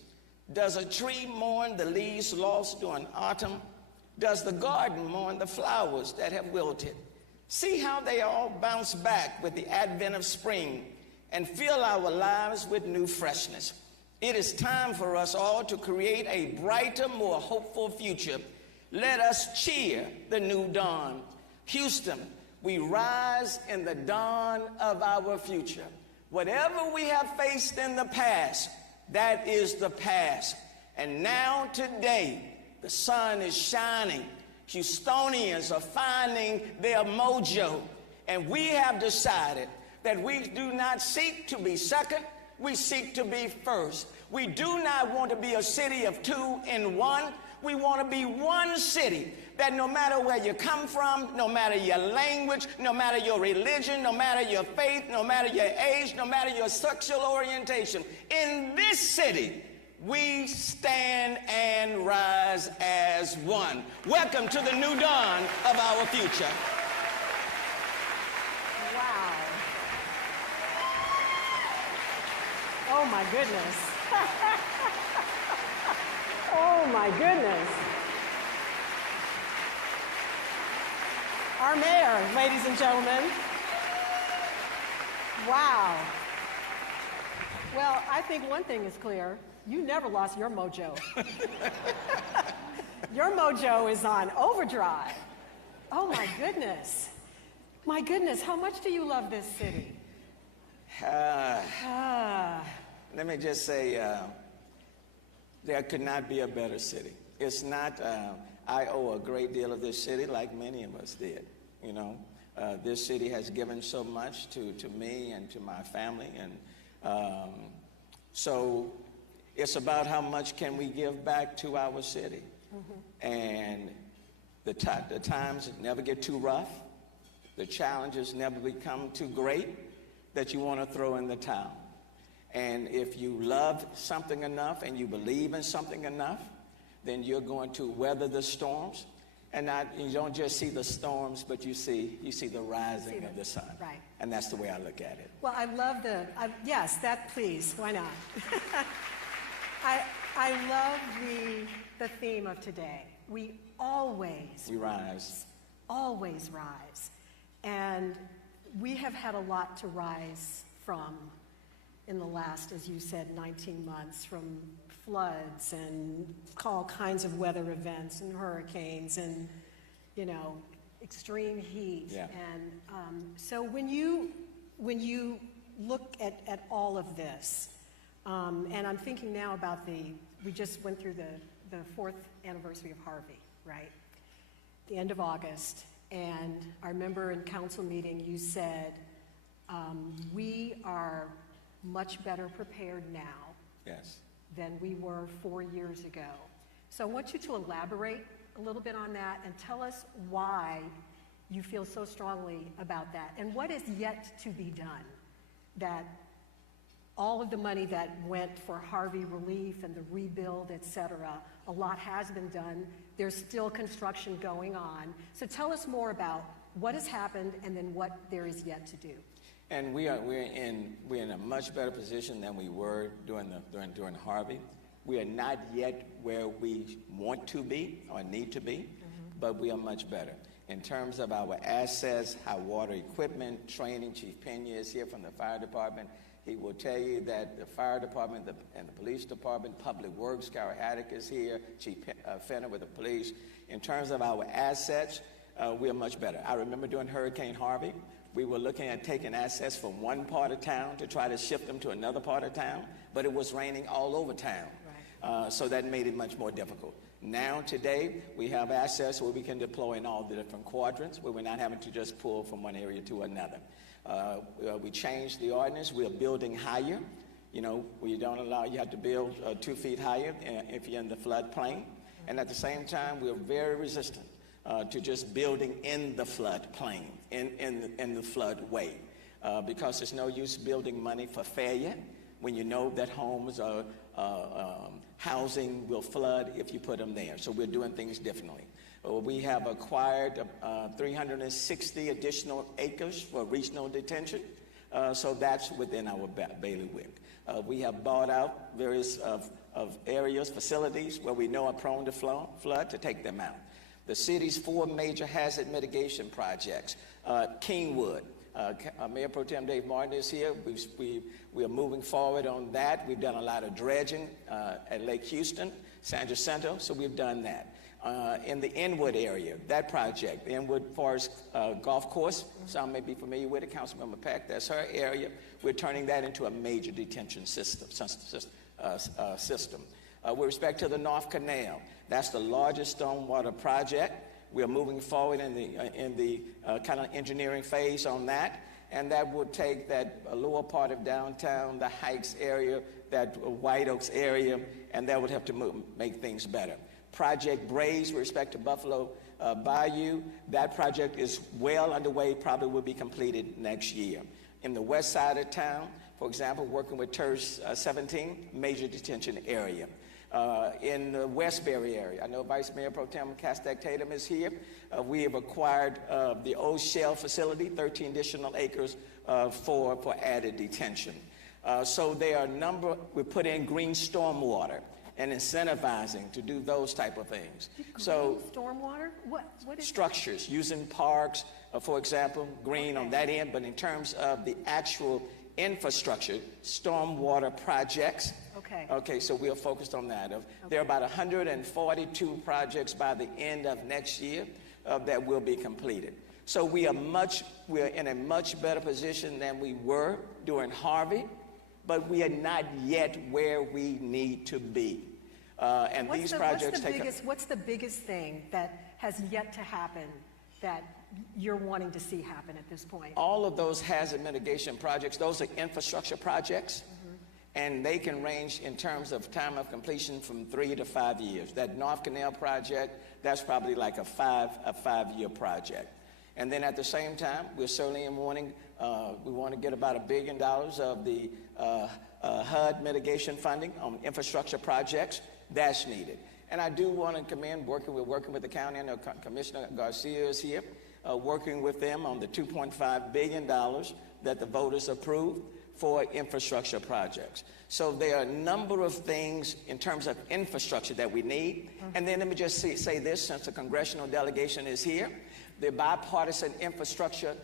Does a tree mourn the leaves lost during autumn? Does the garden mourn the flowers that have wilted? See how they all bounce back with the advent of spring and fill our lives with new freshness. It is time for us all to create a brighter, more hopeful future. Let us cheer the new dawn. Houston, we rise in the dawn of our future. Whatever we have faced in the past, that is the past. And now today, the sun is shining. Houstonians are finding their mojo. And we have decided that we do not seek to be second, we seek to be first. We do not want to be a city of two in one. We want to be one city that no matter where you come from, no matter your language, no matter your religion, no matter your faith, no matter your age, no matter your sexual orientation, in this city, we stand and rise as one. Welcome to the new dawn of our future. Wow. Oh my goodness. Oh my goodness. Our mayor, ladies and gentlemen. Wow. Well, I think one thing is clear. You never lost your mojo. Your mojo is on overdrive. Oh my goodness. My goodness, how much do you love this city? Let me just say, there could not be a better city. It's not, I owe a great deal of this city, like many of us did. You know, this city has given so much to me and to my family, and so it's about how much can we give back to our city. And the times never get too rough. The challenges never become too great that you want to throw in the towel. And if you love something enough and you believe in something enough, then you're going to weather the storms. And you don't just see the storms, but you see the rising of the sun. Right. And that's the way I look at it. Well, I love yes, that, please, why not? I love the theme of today. We rise. Always rise. And we have had a lot to rise from in the last, as you said, 19 months, from floods and all kinds of weather events and hurricanes and, you know, extreme heat. Yeah. And so when you look at all of this, and I'm thinking now about we just went through the 4th anniversary of Harvey, right? The end of August, and I remember in council meeting you said, we are much better prepared now Yes. than we were 4 years ago. So I want you to elaborate a little bit on that and tell us why you feel so strongly about that and what is yet to be done. That all of the money that went for Harvey relief and the rebuild, et cetera, a lot has been done. There's still construction going on. So tell us more about what has happened and then what there is yet to do. And we're in a much better position than we were during Harvey. We are not yet where we want to be or need to be, but we are much better. In terms of our assets, our water equipment, training, Chief Pena is here from the fire department. He will tell you that the fire department and the police department, Public Works, Carol Haddock is here, Chief Fenner with the police. In terms of our assets, we are much better. I remember during Hurricane Harvey, we were looking at taking assets from one part of town to try to shift them to another part of town, but it was raining all over town. Right. So that made it much more difficult. Now, today, we have assets where we can deploy in all the different quadrants, where we're not having to just pull from one area to another. We changed the ordinance. We are building higher. You know, we don't allow you have to build 2 feet higher if you're in the floodplain. And at the same time, we're very resistant to just building in the floodplain, in the floodway, because there's no use building money for failure when you know that homes are housing will flood if you put them there. So we're doing things differently. We have acquired 360 additional acres for regional detention, so that's within our bailiwick. We have bought out various of areas, facilities where we know are prone to flood to take them out. The city's 4 major hazard mitigation projects, Kingwood, Mayor Pro Tem Dave Martin is here. We are moving forward on that. We've done a lot of dredging at Lake Houston, San Jacinto, so we've done that. In the Inwood area, that project, the Inwood Forest Golf Course, some may be familiar with it, Councilmember Peck, that's her area. We're turning that into a major detention system. With respect to the North Canal, that's the largest stormwater project. We're moving forward in the kind of engineering phase on that, and that would take that lower part of downtown, the Heights area, that White Oaks area, and that would have to make things better. Project Braze, with respect to Buffalo Bayou, that project is well underway, probably will be completed next year. In the west side of town, for example, working with TERS 17, major detention area. In the Westbury area, I know Vice Mayor Pro Tem Castak Tatum is here. We have acquired the old Shell facility, 13 additional acres for added detention. So there are a number, we put in green stormwater and incentivizing to do those type of things. So stormwater? What is structures, using parks, for example, green on that end, but in terms of the actual infrastructure, stormwater projects. Okay, so we are focused on that. There are about 142 projects by the end of next year that will be completed. So we're in a much better position than we were during Harvey, but we are not yet where we need to be. And these projects take... What's the biggest thing that has yet to happen that you're wanting to see happen at this point? All of those hazard mitigation projects, those are infrastructure projects, and they can range in terms of time of completion from 3 to 5 years. That North Canal project, that's probably like a five-year project. And then at the same time, we're certainly wanting, we want to get about $1 billion of the HUD mitigation funding on infrastructure projects. That's needed. And I do want to commend we're working with the county. I know Commissioner Garcia is here, working with them on the $2.5 billion that the voters approved for infrastructure projects. So there are a number of things in terms of infrastructure that we need. And then let me just say this, since the congressional delegation is here, the bipartisan infrastructure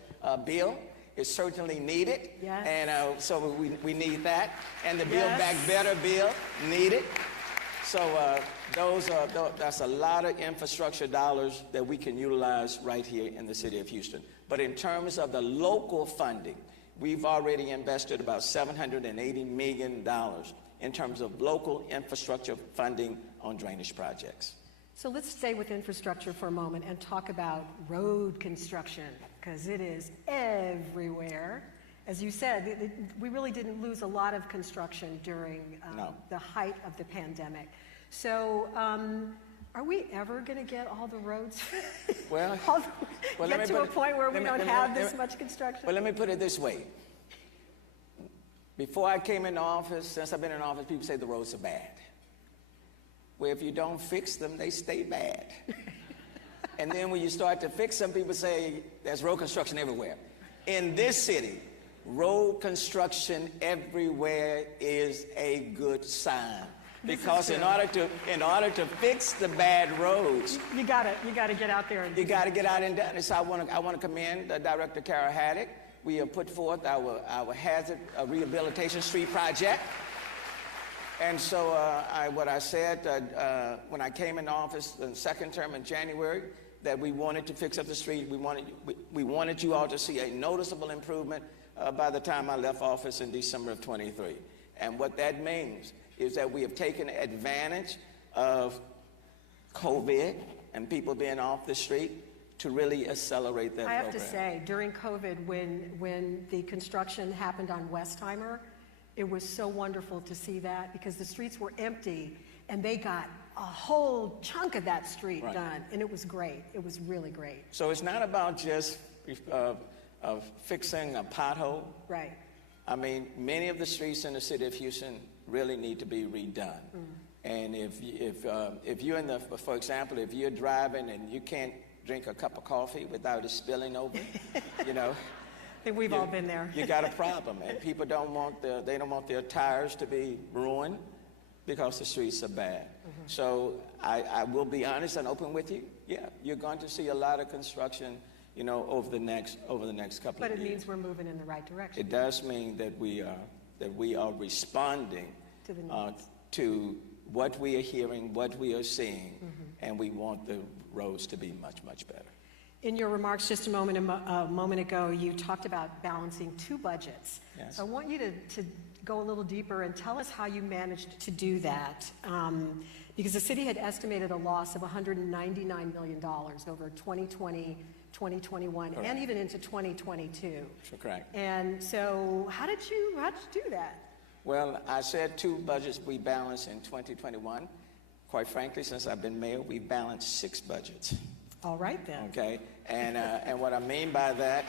bill is certainly needed. Yes. And so we need that. And the Build Back Better bill needed. So that's a lot of infrastructure dollars that we can utilize right here in the city of Houston. But in terms of the local funding, we've already invested about $780 million in terms of local infrastructure funding on drainage projects. So let's stay with infrastructure for a moment and talk about road construction, because it is everywhere. As you said, we really didn't lose a lot of construction during the height of the pandemic. So are we ever going to get all the roads? Well, get to a point where we don't have this much construction? Well, let me put it this way. Before I came into office, since I've been in office, people say the roads are bad. Well, if you don't fix them, they stay bad. And then when you start to fix them, people say there's road construction everywhere. In this city, road construction everywhere is a good sign. Because in order to fix the bad roads, you gotta get out there and you gotta get out and done it. So I want to commend Director Kara Haddock. We have put forth our hazard rehabilitation street project. And so what I said when I came in office the second term in January, that we wanted to fix up the street. We wanted you all to see a noticeable improvement by the time I left office in December of 23. And what that means is that we have taken advantage of COVID and people being off the street to really accelerate that program. I have to say, during COVID, when the construction happened on Westheimer, it was so wonderful to see that, because the streets were empty and they got a whole chunk of that street done, and it was great. It was really great. So it's not about just fixing a pothole. Right. I mean, many of the streets in the city of Houston really need to be redone. And if you're in the, for example, if you're driving and you can't drink a cup of coffee without it spilling over, you know. I think we've all been there. You got a problem, and people don't want their tires to be ruined because the streets are bad. So I will be honest and open with you. Yeah, you're going to see a lot of construction, you know, over the next couple of years. But it means we're moving in the right direction. It does mean that we are responding to the needs. To what we are hearing, what we are seeing, and we want the roads to be much, much better. In your remarks just a moment ago, you talked about balancing two budgets. Yes. So I want you to go a little deeper and tell us how you managed to do that. Because the city had estimated a loss of $199 million over 2020, 2021, Correct. And even into 2022. Correct. And so how did you do that? Well, I said two budgets we balanced in 2021. Quite frankly, since I've been mayor, we balanced 6 budgets. All right then. Okay, and what I mean by that,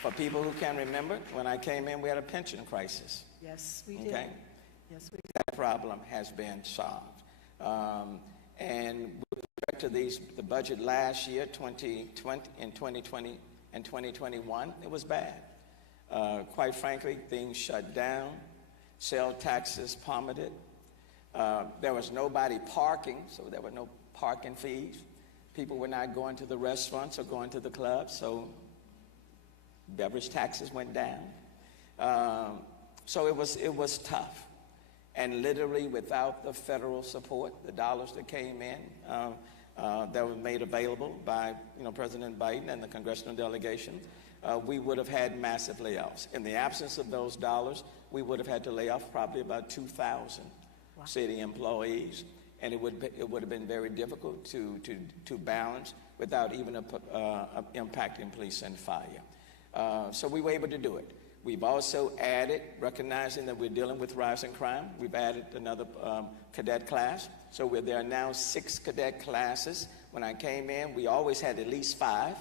for people who can remember, when I came in, we had a pension crisis. Yes, we did. Okay, yes, we did. That problem has been solved. And with respect to the budget last year, 2020 and 2021, it was bad. Quite frankly, things shut down. Sales taxes plummeted. There was nobody parking, so there were no parking fees. People were not going to the restaurants or going to the clubs, so beverage taxes went down. So it was tough. And literally without the federal support, the dollars that came in, that were made available by President Biden and the congressional delegation, we would have had massive layoffs. In the absence of those dollars, we would have had to lay off probably about 2,000 city employees. and it would have been very difficult to balance without even impacting police and fire. So we were able to do it. We've also added, recognizing that we're dealing with rising crime, we've added another cadet class. So there are now 6 cadet classes. When I came in, we always had at least 5.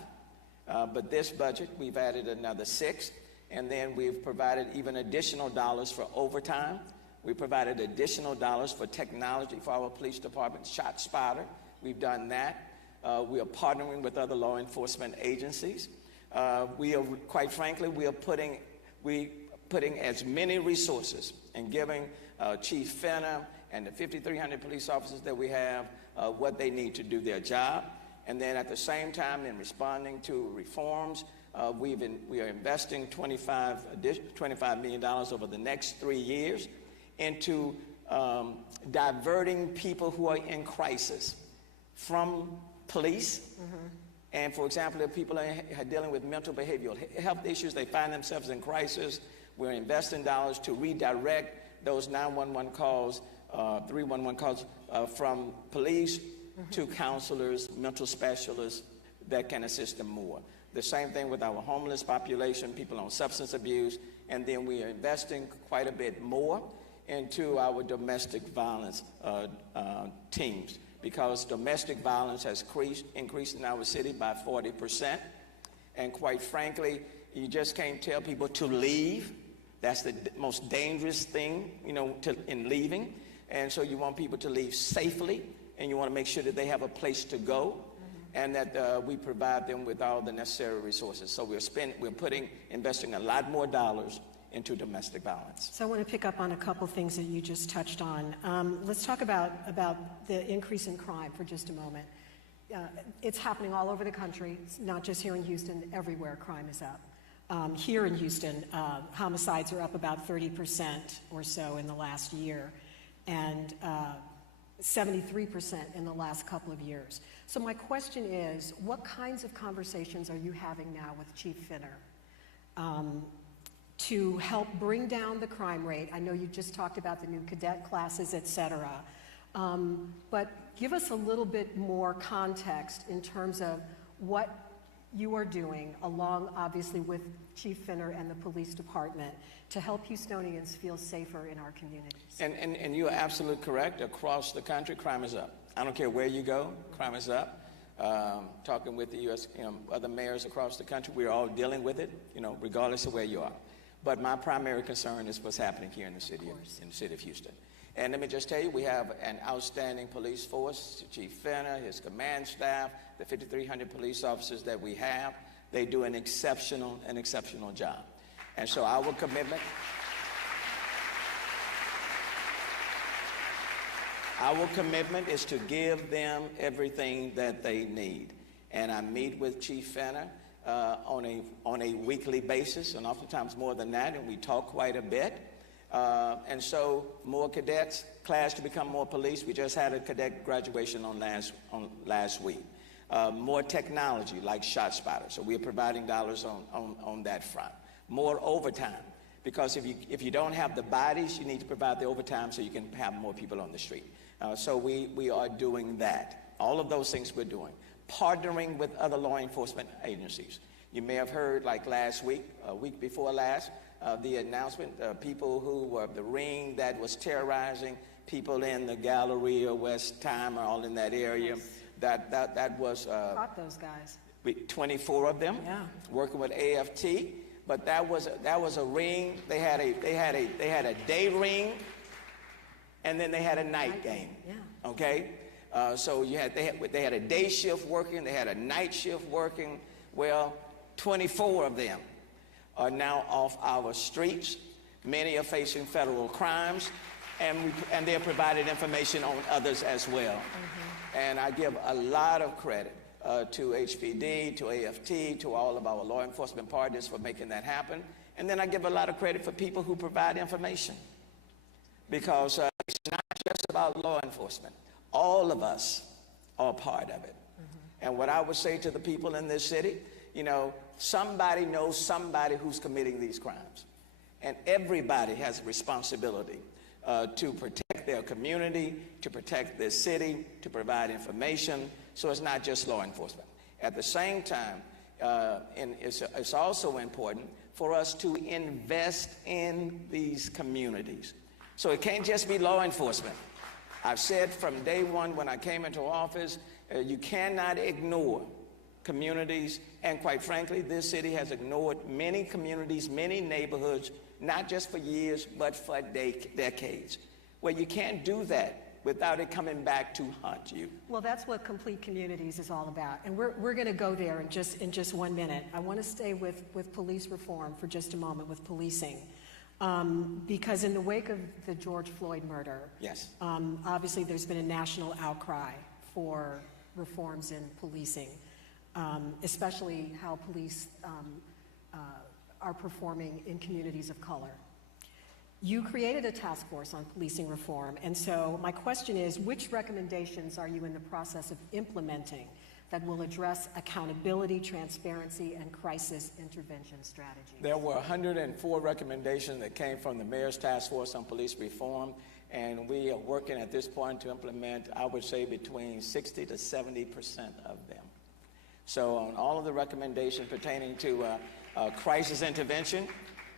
But this budget, we've added another 6. And then we've provided even additional dollars for overtime. We provided additional dollars for technology for our police department, ShotSpotter. We've done that. We are partnering with other law enforcement agencies. We are, quite frankly, we are putting as many resources and giving Chief Fenner and the 5,300 police officers that we have what they need to do their job. And then at the same time, in responding to reforms, we are investing $25 million over the next 3 years into diverting people who are in crisis from police. And for example, if people are dealing with mental behavioral health issues, they find themselves in crisis, we're investing dollars to redirect those 911 calls, 311 calls from police to counselors, mental specialists that can assist them more. The same thing with our homeless population, people on substance abuse, and then we are investing quite a bit more into our domestic violence teams, because domestic violence has increased in our city by 40%. And quite frankly, you just can't tell people to leave. That's the most dangerous thing, in leaving. And so you want people to leave safely, and you want to make sure that they have a place to go, and that we provide them with all the necessary resources. So we're investing a lot more dollars into domestic violence. So I want to pick up on a couple things that you just touched on. Let's talk about the increase in crime for just a moment. It's happening all over the country. It's not just here in Houston. Everywhere crime is up. Here in Houston, homicides are up about 30% or so in the last year, and 73% in the last couple of years. So my question is, what kinds of conversations are you having now with Chief Finner to help bring down the crime rate? I know you just talked about the new cadet classes, et cetera. But give us a little bit more context in terms of what you are doing, along obviously with Chief Finner and the police department, to help Houstonians feel safer in our communities. And you are absolutely correct. Across the country, crime is up. I don't care where you go, crime is up. Talking with the U.S., other mayors across the country, we're all dealing with it, regardless of where you are. But my primary concern is what's happening here in the city of Houston. And let me just tell you, we have an outstanding police force. Chief Finner, his command staff, the 5,300 police officers that we have, they do an exceptional job. And so our commitment is to give them everything that they need. And I meet with Chief Finner on a weekly basis, and oftentimes more than that, and we talk quite a bit. And so more cadets, class to become more police. We just had a cadet graduation on last week. More technology like ShotSpotter. So we're providing dollars on that front. More overtime, because if you don't have the bodies, you need to provide the overtime so you can have more people on the street. So we are doing that. All of those things we're doing. Partnering with other law enforcement agencies. You may have heard, like last week, a week before last, the announcement, people who were the ring that was terrorizing people in the Galleria, West Time, all in that area. Yes. That was caught those guys. 24 of them, yeah, working with AFT. But that was a ring. They had a day ring, and then they had a night game. Yeah. Okay. So they had a day shift working. They had a night shift working. Well, 24 of them are now off our streets. Many are facing federal crimes, and they're providing information on others as well. Mm-hmm. And I give a lot of credit to HPD, to AFT, to all of our law enforcement partners for making that happen. And then I give a lot of credit for people who provide information, because it's not just about law enforcement. All of us are part of it. Mm-hmm. And what I would say to the people in this city, somebody knows somebody who's committing these crimes. And everybody has a responsibility to protect their community, to protect their city, to provide information. So it's not just law enforcement. At the same time, and it's also important for us to invest in these communities. So it can't just be law enforcement. I've said from day one when I came into office, you cannot ignore communities, and quite frankly, this city has ignored many communities, many neighborhoods, not just for years, but for decades. Well, you can't do that without it coming back to haunt you. Well, that's what Complete Communities is all about, and we're going to go there in just 1 minute. I want to stay with police reform for just a moment, with policing, because in the wake of the George Floyd murder, yes, obviously there's been a national outcry for reforms in policing, especially how police are performing in communities of color. You created a task force on policing reform, and so my question is, which recommendations are you in the process of implementing that will address accountability, transparency, and crisis intervention strategies? There were 104 recommendations that came from the Mayor's Task Force on Police Reform, and we are working at this point to implement, I would say, between 60 to 70% of them. So on all of the recommendations pertaining to crisis intervention,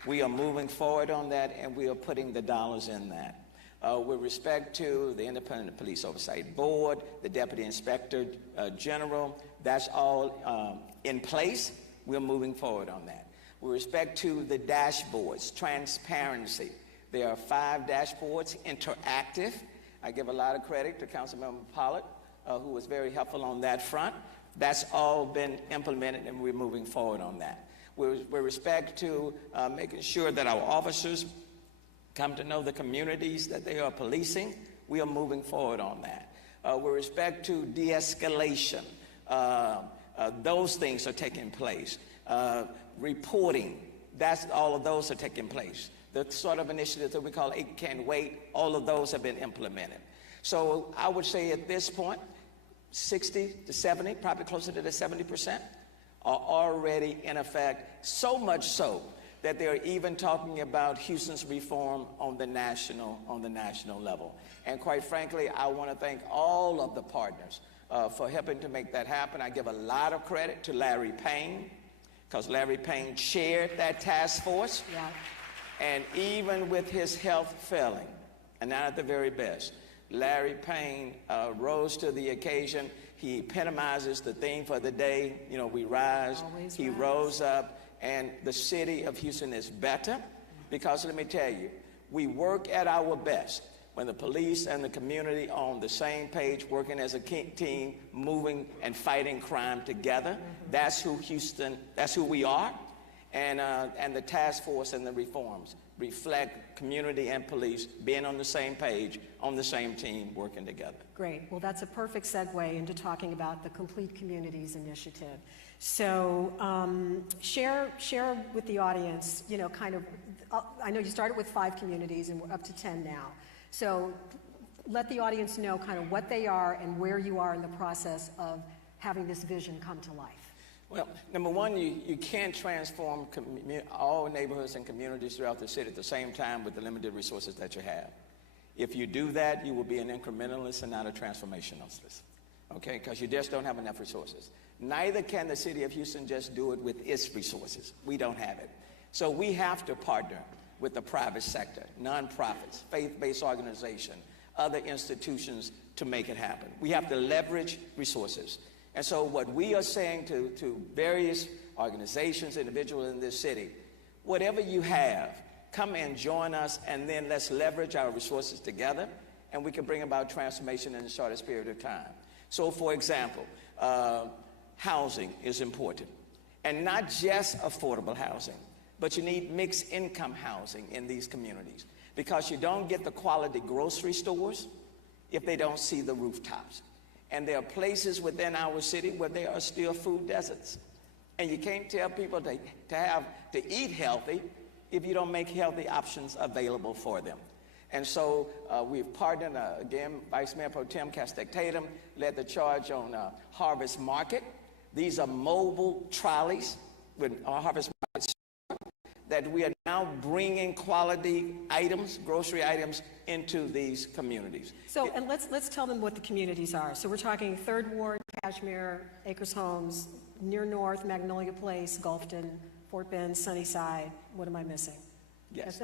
we are moving forward on that, and we are putting the dollars in that. With respect to the Independent Police Oversight Board, the Deputy Inspector General, that's all in place. We're moving forward on that. With respect to the dashboards, transparency, there are 5 dashboards, interactive. I give a lot of credit to Councilmember Pollard, who was very helpful on that front. That's all been implemented, and we're moving forward on that. With respect to making sure that our officers come to know the communities that they are policing, we are moving forward on that. With respect to de-escalation, those things are taking place. Reporting, all of those are taking place. The sort of initiatives that we call It Can't Wait, all of those have been implemented. So I would say at this point, 60 to 70, probably closer to the 70%, are already in effect, so much so that they're even talking about Houston's reform on the national level. And quite frankly, I want to thank all of the partners for helping to make that happen. I give a lot of credit to Larry Payne, because Larry Payne chaired that task force. Yeah. And even with his health failing, and not at the very best, Larry Payne rose to the occasion. He epitomizes the theme for the day, you know, we rise. Always he rise. Rose up, and the city of Houston is better because, let me tell you, we work at our best when the police and the community are on the same page, working as a team, moving and fighting crime together. That's who Houston, that's who we are. And the task force and the reforms reflect community and police being on the same page, on the same team, working together. Great. Well, that's a perfect segue into talking about the Complete Communities Initiative. So share with the audience, you know, kind of, I know you started with 5 communities and we're up to 10 now. So let the audience know kind of what they are and where you are in the process of having this vision come to life. Well, number one, you can't transform all neighborhoods and communities throughout the city at the same time with the limited resources that you have. If you do that, you will be an incrementalist and not a transformationalist, okay? Because you just don't have enough resources. Neither can the city of Houston just do it with its resources. We don't have it. So we have to partner with the private sector, nonprofits, faith-based organizations, other institutions to make it happen. We have to leverage resources. And so what we are saying to various organizations, individuals in this city, whatever you have, come and join us, and then let's leverage our resources together, and we can bring about transformation in the shortest period of time. So, for example, housing is important, and not just affordable housing, but you need mixed income housing in these communities, because you don't get the quality grocery stores if they don't see the rooftops. And there are places within our city where there are still food deserts. And you can't tell people to eat healthy if you don't make healthy options available for them. And so we've partnered, again, Vice Mayor Pro Tem Castex-Tatum led the charge on Harvest Market. These are mobile trolleys with Harvest Market that we are now bringing quality items, grocery items, into these communities. So, and let's tell them what the communities are. So we're talking 3rd Ward, Kashmir, Acres Homes, Near North, Magnolia Place, Gulfton, Fort Bend, Sunnyside. What am I missing? Yes.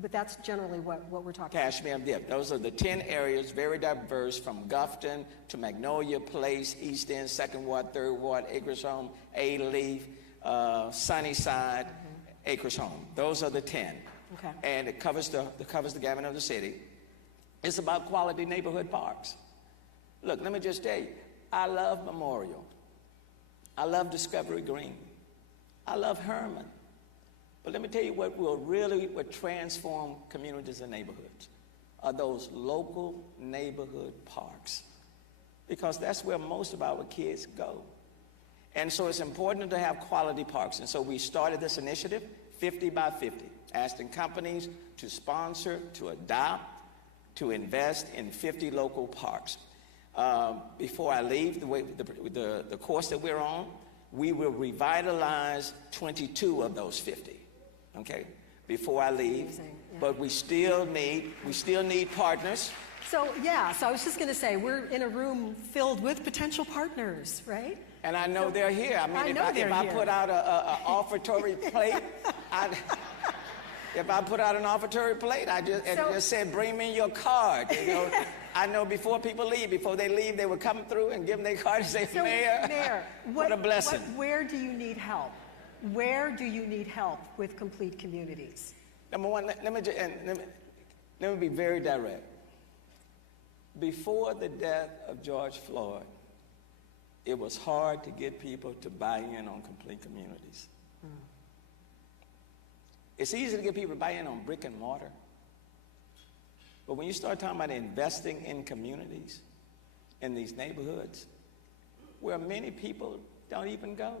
But that's generally what we're talking about. Kashmir, yeah. Those are the 10 areas, very diverse, from Gulfton to Magnolia Place, East End, 2nd Ward, 3rd Ward, Acres Home, A-Leaf, Sunnyside, Acres Home. Those are the 10. Okay. And it covers the gamut of the city. It's about quality neighborhood parks. Look, let me just tell you, I love Memorial. I love Discovery Green. I love Herman. But let me tell you what would transform communities and neighborhoods are those local neighborhood parks, because that's where most of our kids go. And so it's important to have quality parks. And so we started this initiative, 50 by 50, asking companies to sponsor, to adopt, to invest in 50 local parks. Before I leave, the course that we're on, we will revitalize 22 of those 50. Okay, before I leave, yeah. But we still need partners. So I was just going to say, we're in a room filled with potential partners, right? And I know they're here. I mean, if I put out an offertory plate, if I put out an offertory plate, I just said, bring me your card. You know, I know before people leave, before they leave, they would come through and give them their card and say, so, Mayor, what a blessing. Where do you need help? Where do you need help with complete communities? Number one, let me be very direct. Before the death of George Floyd, it was hard to get people to buy in on complete communities. It's easy to get people to buy in on brick and mortar. But when you start talking about investing in communities, in these neighborhoods, where many people don't even go.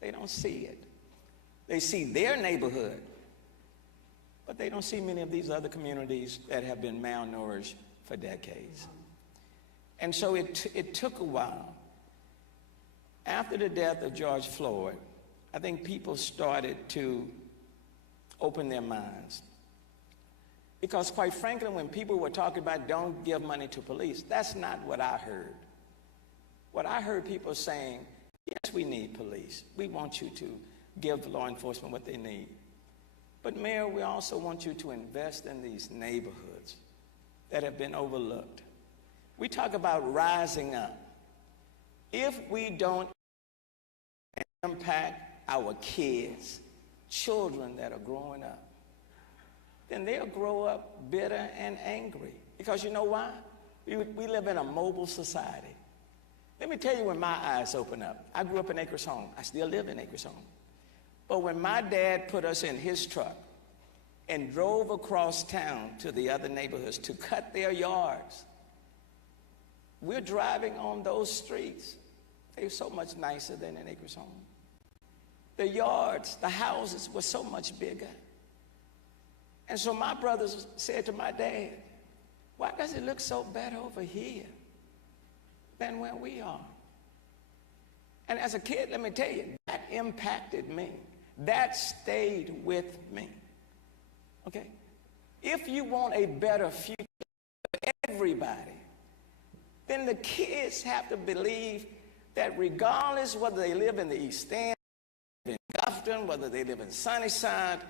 They don't see it. They see their neighborhood, but they don't see many of these other communities that have been malnourished for decades. And so it took a while. After the death of George Floyd, I think people started to open their minds. Because quite frankly, when people were talking about don't give money to police, that's not what I heard. What I heard people saying, yes, we need police. We want you to give law enforcement what they need. But Mayor, we also want you to invest in these neighborhoods that have been overlooked. We talk about rising up. If we don't impact our kids, children that are growing up, then they'll grow up bitter and angry. Because you know why? We live in a mobile society. Let me tell you when my eyes open up. I grew up in Acres Home. I still live in Acres Home. But when my dad put us in his truck and drove across town to the other neighborhoods to cut their yards, we're driving on those streets. They were so much nicer than in Acres Home. The yards, the houses were so much bigger. And so my brothers said to my dad, why does it look so better over here than where we are? And as a kid, let me tell you, that impacted me. That stayed with me. Okay? If you want a better future for everybody, then the kids have to believe that regardless whether they live in the East End, in Gulfton, whether they live in Sunnyside,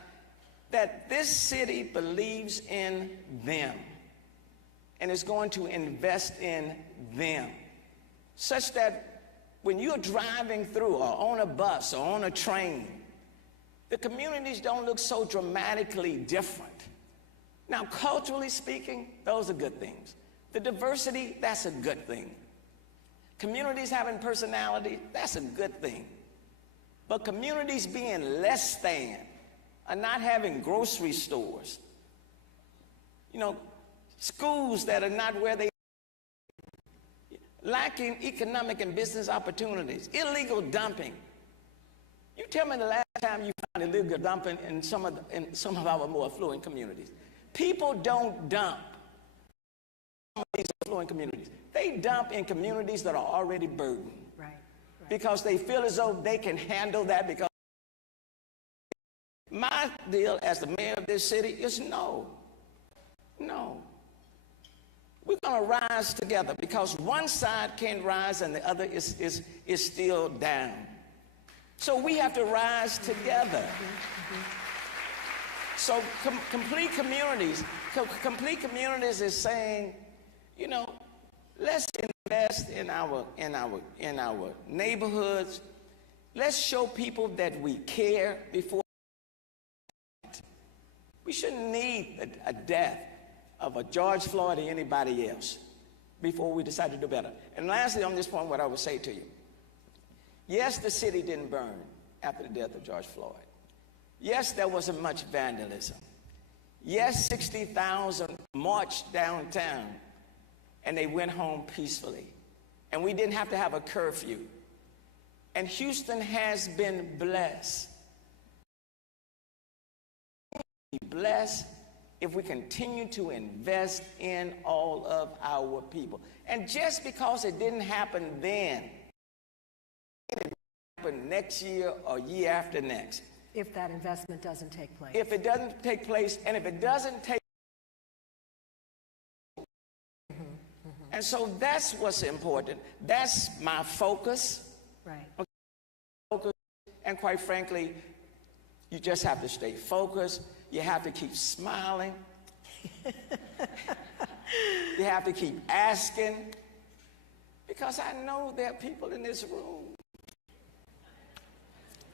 that this city believes in them and is going to invest in them, such that when you're driving through or on a bus or on a train, the communities don't look so dramatically different. Now, culturally speaking, those are good things. The diversity, that's a good thing. Communities having personality, that's a good thing. But communities being less than, or not having grocery stores, schools that are not where they are, lacking economic and business opportunities, illegal dumping. You tell me the last time you found illegal dumping in some of our more affluent communities. People don't dump in some of these affluent communities. They dump in communities that are already burdened. Right. Because they feel as though they can handle that because My deal as the mayor of this city is no. No. We're going to rise together because one side can't rise and the other is still down. So we have to rise together. So complete communities is saying, you know, let's invest in our neighborhoods. Let's show people that we care before. We shouldn't need a death of a George Floyd or anybody else before we decide to do better. And lastly, on this point, what I would say to you, yes, the city didn't burn after the death of George Floyd. Yes, there wasn't much vandalism. Yes, 60,000 marched downtown and they went home peacefully. And we didn't have to have a curfew. And Houston has been blessed. Blessed if we continue to invest in all of our people. And just because it didn't happen then, it will happen next year or year after next. If that investment doesn't take place. If it doesn't take place, and if it doesn't take and so that's what's important. That's my focus. Right. Okay. Focus. And quite frankly, you just have to stay focused. You have to keep smiling. You have to keep asking. Because I know there are people in this room.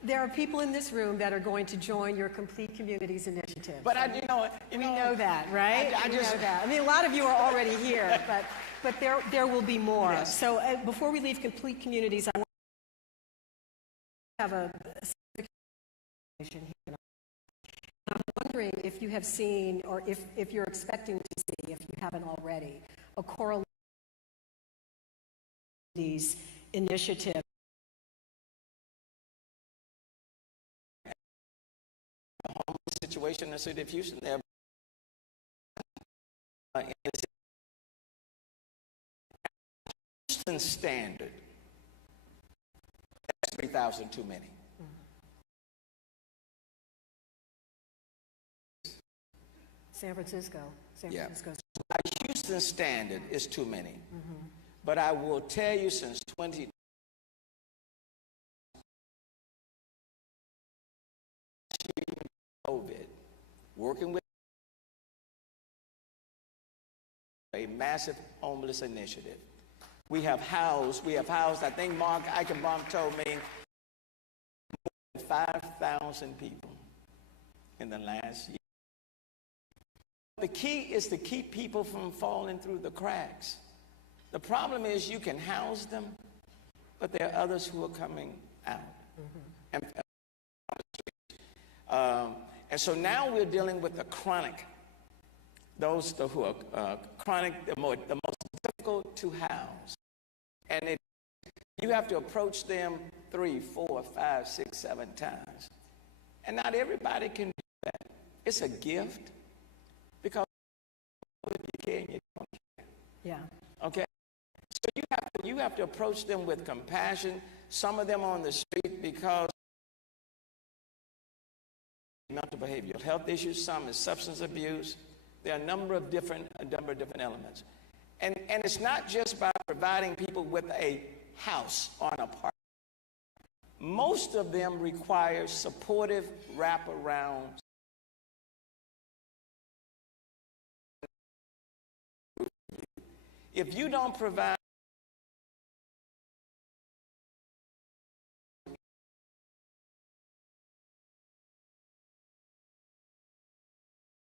There are people in this room that are going to join your Complete Communities initiative. But we know that, right? We know that. I mean, a lot of you are already here, but there will be more. Yes. So before we leave Complete Communities, I want to have a situation here. I'm wondering if you have seen, or if you're expecting to see, if you haven't already, a correlation to these initiatives. The homeless situation in the city of Houston, there in the Houston standard, that's 3,000 too many. San Francisco. By Houston standard is too many. But I will tell you, since 20 COVID, working with a massive homeless initiative. We have housed, I think Mark Eichenbaum told me, more than 5,000 people in the last year. The key is to keep people from falling through the cracks. The problem is you can house them, but there are others who are coming out. And so now we're dealing with the chronic, those who are chronic, the most difficult to house. And you have to approach them 3, 4, 5, 6, 7 times. And not everybody can do that. It's a gift. Because you can, you don't care. Yeah. Okay? So you have to approach them with compassion. Some of them on the street because mental behavioral health issues, some is substance abuse. There are a number of different elements. And it's not just by providing people with a house or an apartment. Most of them require supportive wraparound. If you don't provide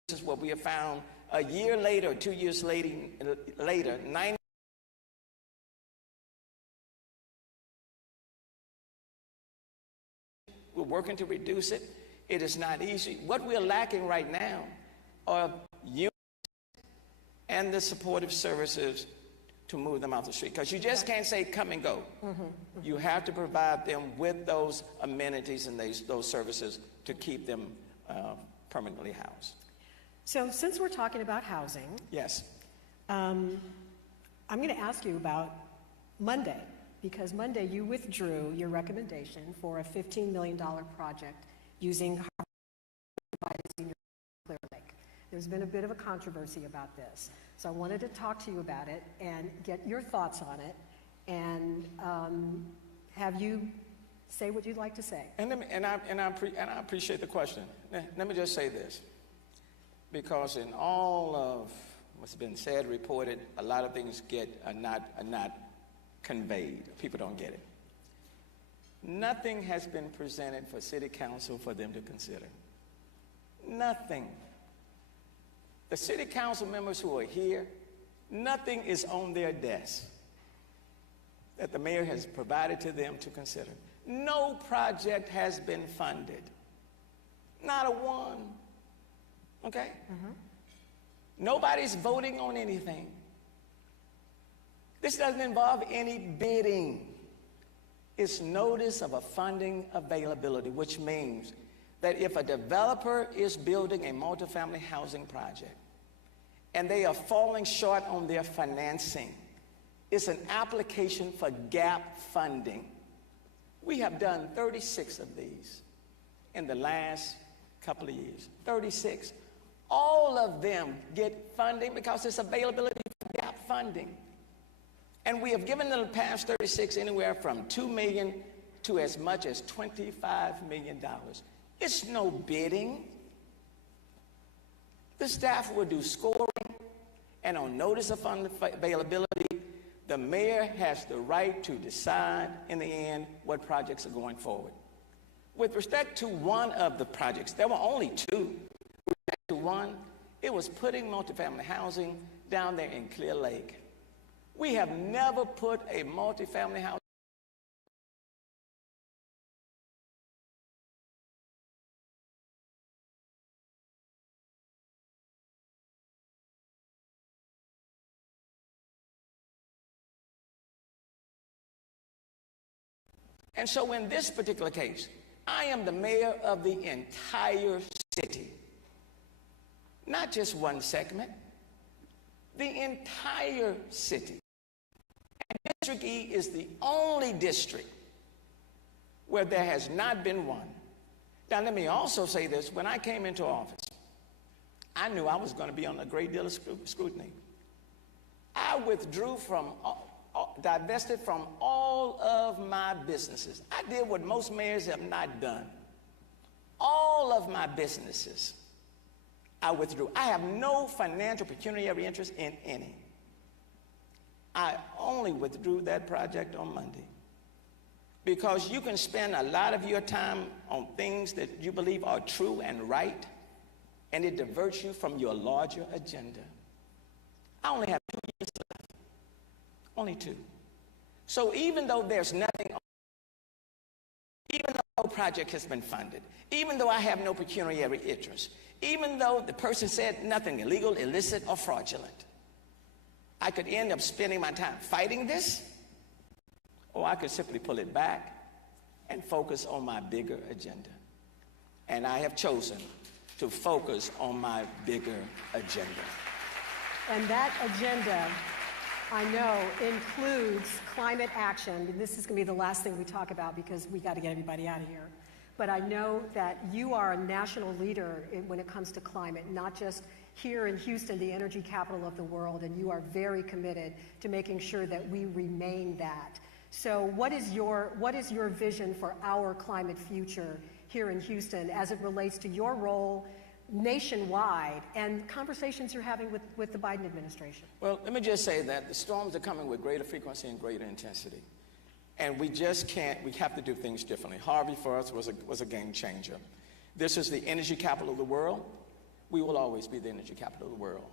this is what we have found a year later, 2 years later, 90 we're working to reduce it. It is not easy. What we're lacking right now are units and the supportive services to move them off the street. Because you just can't say come and go. You have to provide them with those amenities and those services to keep them permanently housed. So since we're talking about housing, yes, I'm going to ask you about Monday, because Monday you withdrew your recommendation for a $15 million project using There's been a bit of a controversy about this. So I wanted to talk to you about it and get your thoughts on it, and have you say what you'd like to say. I appreciate the question. Let me just say this, because in all of what's been said, reported, a lot of things are not conveyed. People don't get it. Nothing has been presented for City Council for them to consider. Nothing. The City Council members who are here, nothing is on their desk that the mayor has provided to them to consider. No project has been funded. Not a one. Okay? Nobody's voting on anything. This doesn't involve any bidding. It's notice of a funding availability, which means that if a developer is building a multifamily housing project and they are falling short on their financing, it's an application for gap funding. We have done 36 of these in the last couple of years. 36. All of them get funding because it's availability for gap funding. And we have given the past 36 anywhere from $2 million to as much as $25 million. It's no bidding. The staff will do scoring, and on notice of fund availability, the mayor has the right to decide in the end what projects are going forward. With respect to one of the projects, there were only two. With respect to one, it was putting multifamily housing down there in Clear Lake. We have never put a multifamily house. And so in this particular case, I am the mayor of the entire city. Not just one segment, the entire city. And District E is the only district where there has not been one. Now let me also say this, when I came into office, I knew I was going to be on a great deal of scrutiny. I withdrew from divested from all of my businesses. I did what most mayors have not done. All of my businesses, I withdrew. I have no financial pecuniary interest in any. I only withdrew that project on Monday because you can spend a lot of your time on things that you believe are true and right, and it diverts you from your larger agenda. I only have 2 years left. Only 2. So even though there's nothing, even though no project has been funded, even though I have no pecuniary interest, even though the person said nothing illegal, illicit, or fraudulent, I could end up spending my time fighting this, or I could simply pull it back and focus on my bigger agenda. And I have chosen to focus on my bigger agenda. And that agenda, I know, includes climate action. And this is going to be the last thing we talk about because we got to get everybody out of here. But I know that you are a national leader when it comes to climate, not just here in Houston, the energy capital of the world, and you are very committed to making sure that we remain that. So what is your vision for our climate future here in Houston as it relates to your role nationwide and conversations you're having with the Biden administration? Well, let me just say that the storms are coming with greater frequency and greater intensity. And we just can't, we have to do things differently. Harvey for us was a game changer. This is the energy capital of the world. We will always be the energy capital of the world.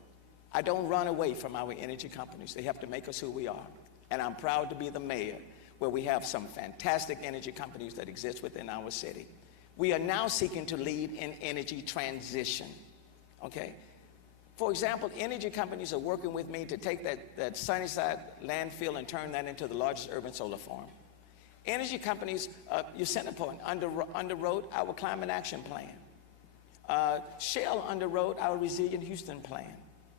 I don't run away from our energy companies. They have to make us who we are. And I'm proud to be the mayor where we have some fantastic energy companies that exist within our city. We are now seeking to lead in energy transition, okay? For example, energy companies are working with me to take that Sunnyside landfill and turn that into the largest urban solar farm. Energy companies, you sent a point, underwrote our climate action plan. Shell underwrote our Resilient Houston plan,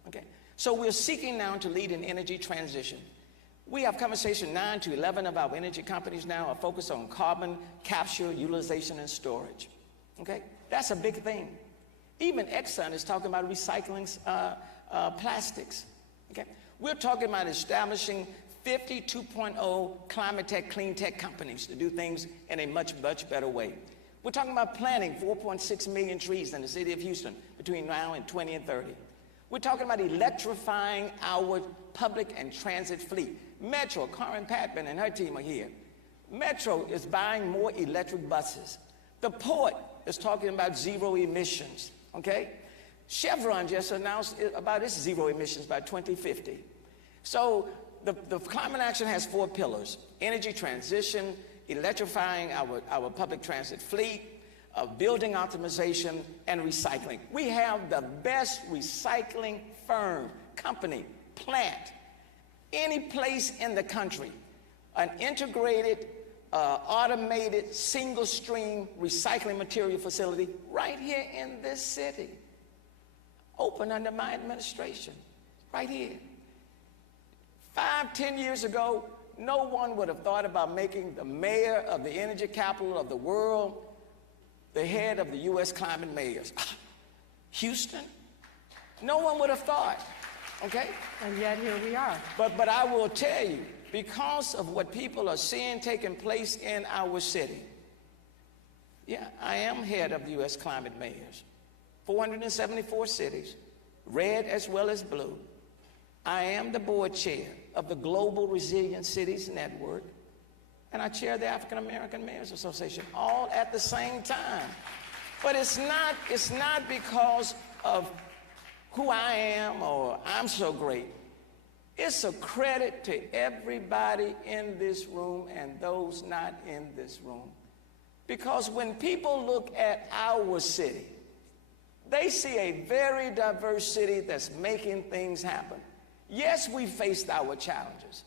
okay? So we're seeking now to lead in energy transition. We have conversation 9 to 11 of our energy companies now are focused on carbon capture, utilization, and storage, okay? That's a big thing. Even Exxon is talking about recycling plastics. Okay? We're talking about establishing 52.0 climate tech, clean tech companies to do things in a much, much better way. We're talking about planting 4.6 million trees in the city of Houston between now and 2030. We're talking about electrifying our public and transit fleet. Metro, Karen Patman and her team are here. Metro is buying more electric buses. The port is talking about zero emissions, okay? Chevron just announced about its zero emissions by 2050. So the climate action has 4 pillars: energy transition, electrifying our public transit fleet, building optimization, and recycling. We have the best recycling firm, company, plant, any place in the country, an integrated, automated, single-stream recycling material facility right here in this city, open under my administration, right here. 5, 10 years ago, no one would have thought about making the mayor of the energy capital of the world the head of the U.S. climate mayors. Houston? No one would have thought, okay? And yet here we are. But I will tell you, because of what people are seeing taking place in our city, yeah, I am head of the U.S. climate mayors. 474 cities, red as well as blue. I am the board chair of the Global Resilient Cities Network, and I chair the African American Mayors Association, all at the same time. But it's not because of who I am or I'm so great. It's a credit to everybody in this room and those not in this room. Because when people look at our city, they see a very diverse city that's making things happen. Yes, we faced our challenges.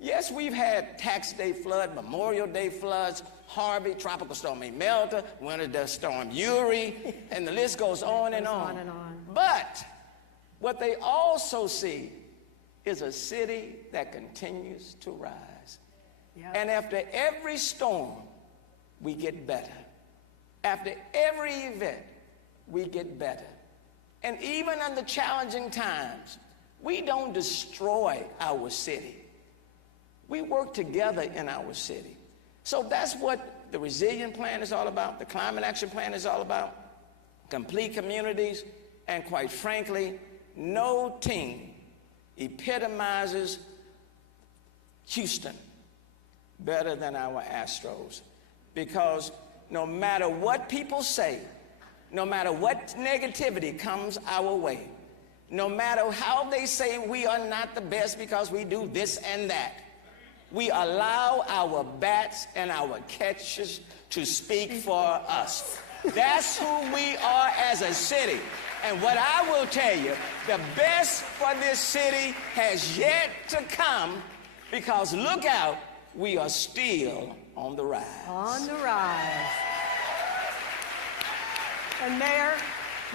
Yes, we've had Tax Day flood, Memorial Day floods, Harvey, Tropical Storm Imelda, Winter Storm Uri, and the list goes on and on. But what they also see is a city that continues to rise. Yep. And after every storm, we get better. After every event, we get better. And even under challenging times, we don't destroy our city. We work together in our city. So that's what the Resilient Plan is all about, the Climate Action Plan is all about, complete communities, and quite frankly, no team epitomizes Houston better than our Astros. Because no matter what people say, no matter what negativity comes our way, no matter how they say we are not the best because we do this and that, we allow our bats and our catchers to speak for us. That's who we are as a city. And what I will tell you, the best for this city has yet to come, because look out, we are still on the rise. On the rise. And Mayor,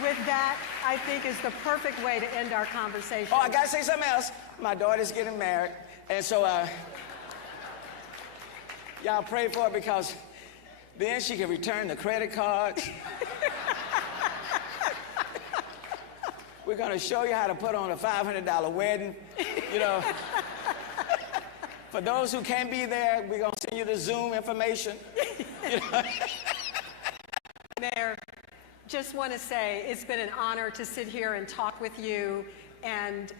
with that, I think is the perfect way to end our conversation. Oh, I gotta say something else. My daughter's getting married, and so y'all pray for her, because then she can return the credit cards. We're gonna show you how to put on a $500 wedding, you know. For those who can't be there, we're gonna send you the Zoom information. You know? Mayor, just want to say it's been an honor to sit here and talk with you. And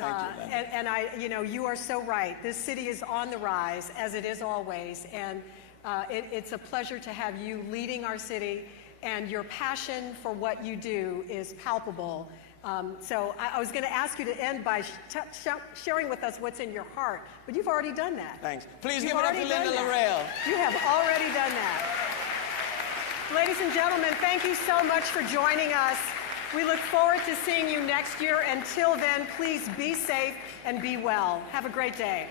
you are so right. This city is on the rise, as it is always. And it's a pleasure to have you leading our city. And your passion for what you do is palpable. So I was going to ask you to end by sharing with us what's in your heart. But you've already done that. Thanks. Please give it up to Linda Laurel. You have already done that. Ladies and gentlemen, thank you so much for joining us. We look forward to seeing you next year. Until then, please be safe and be well. Have a great day.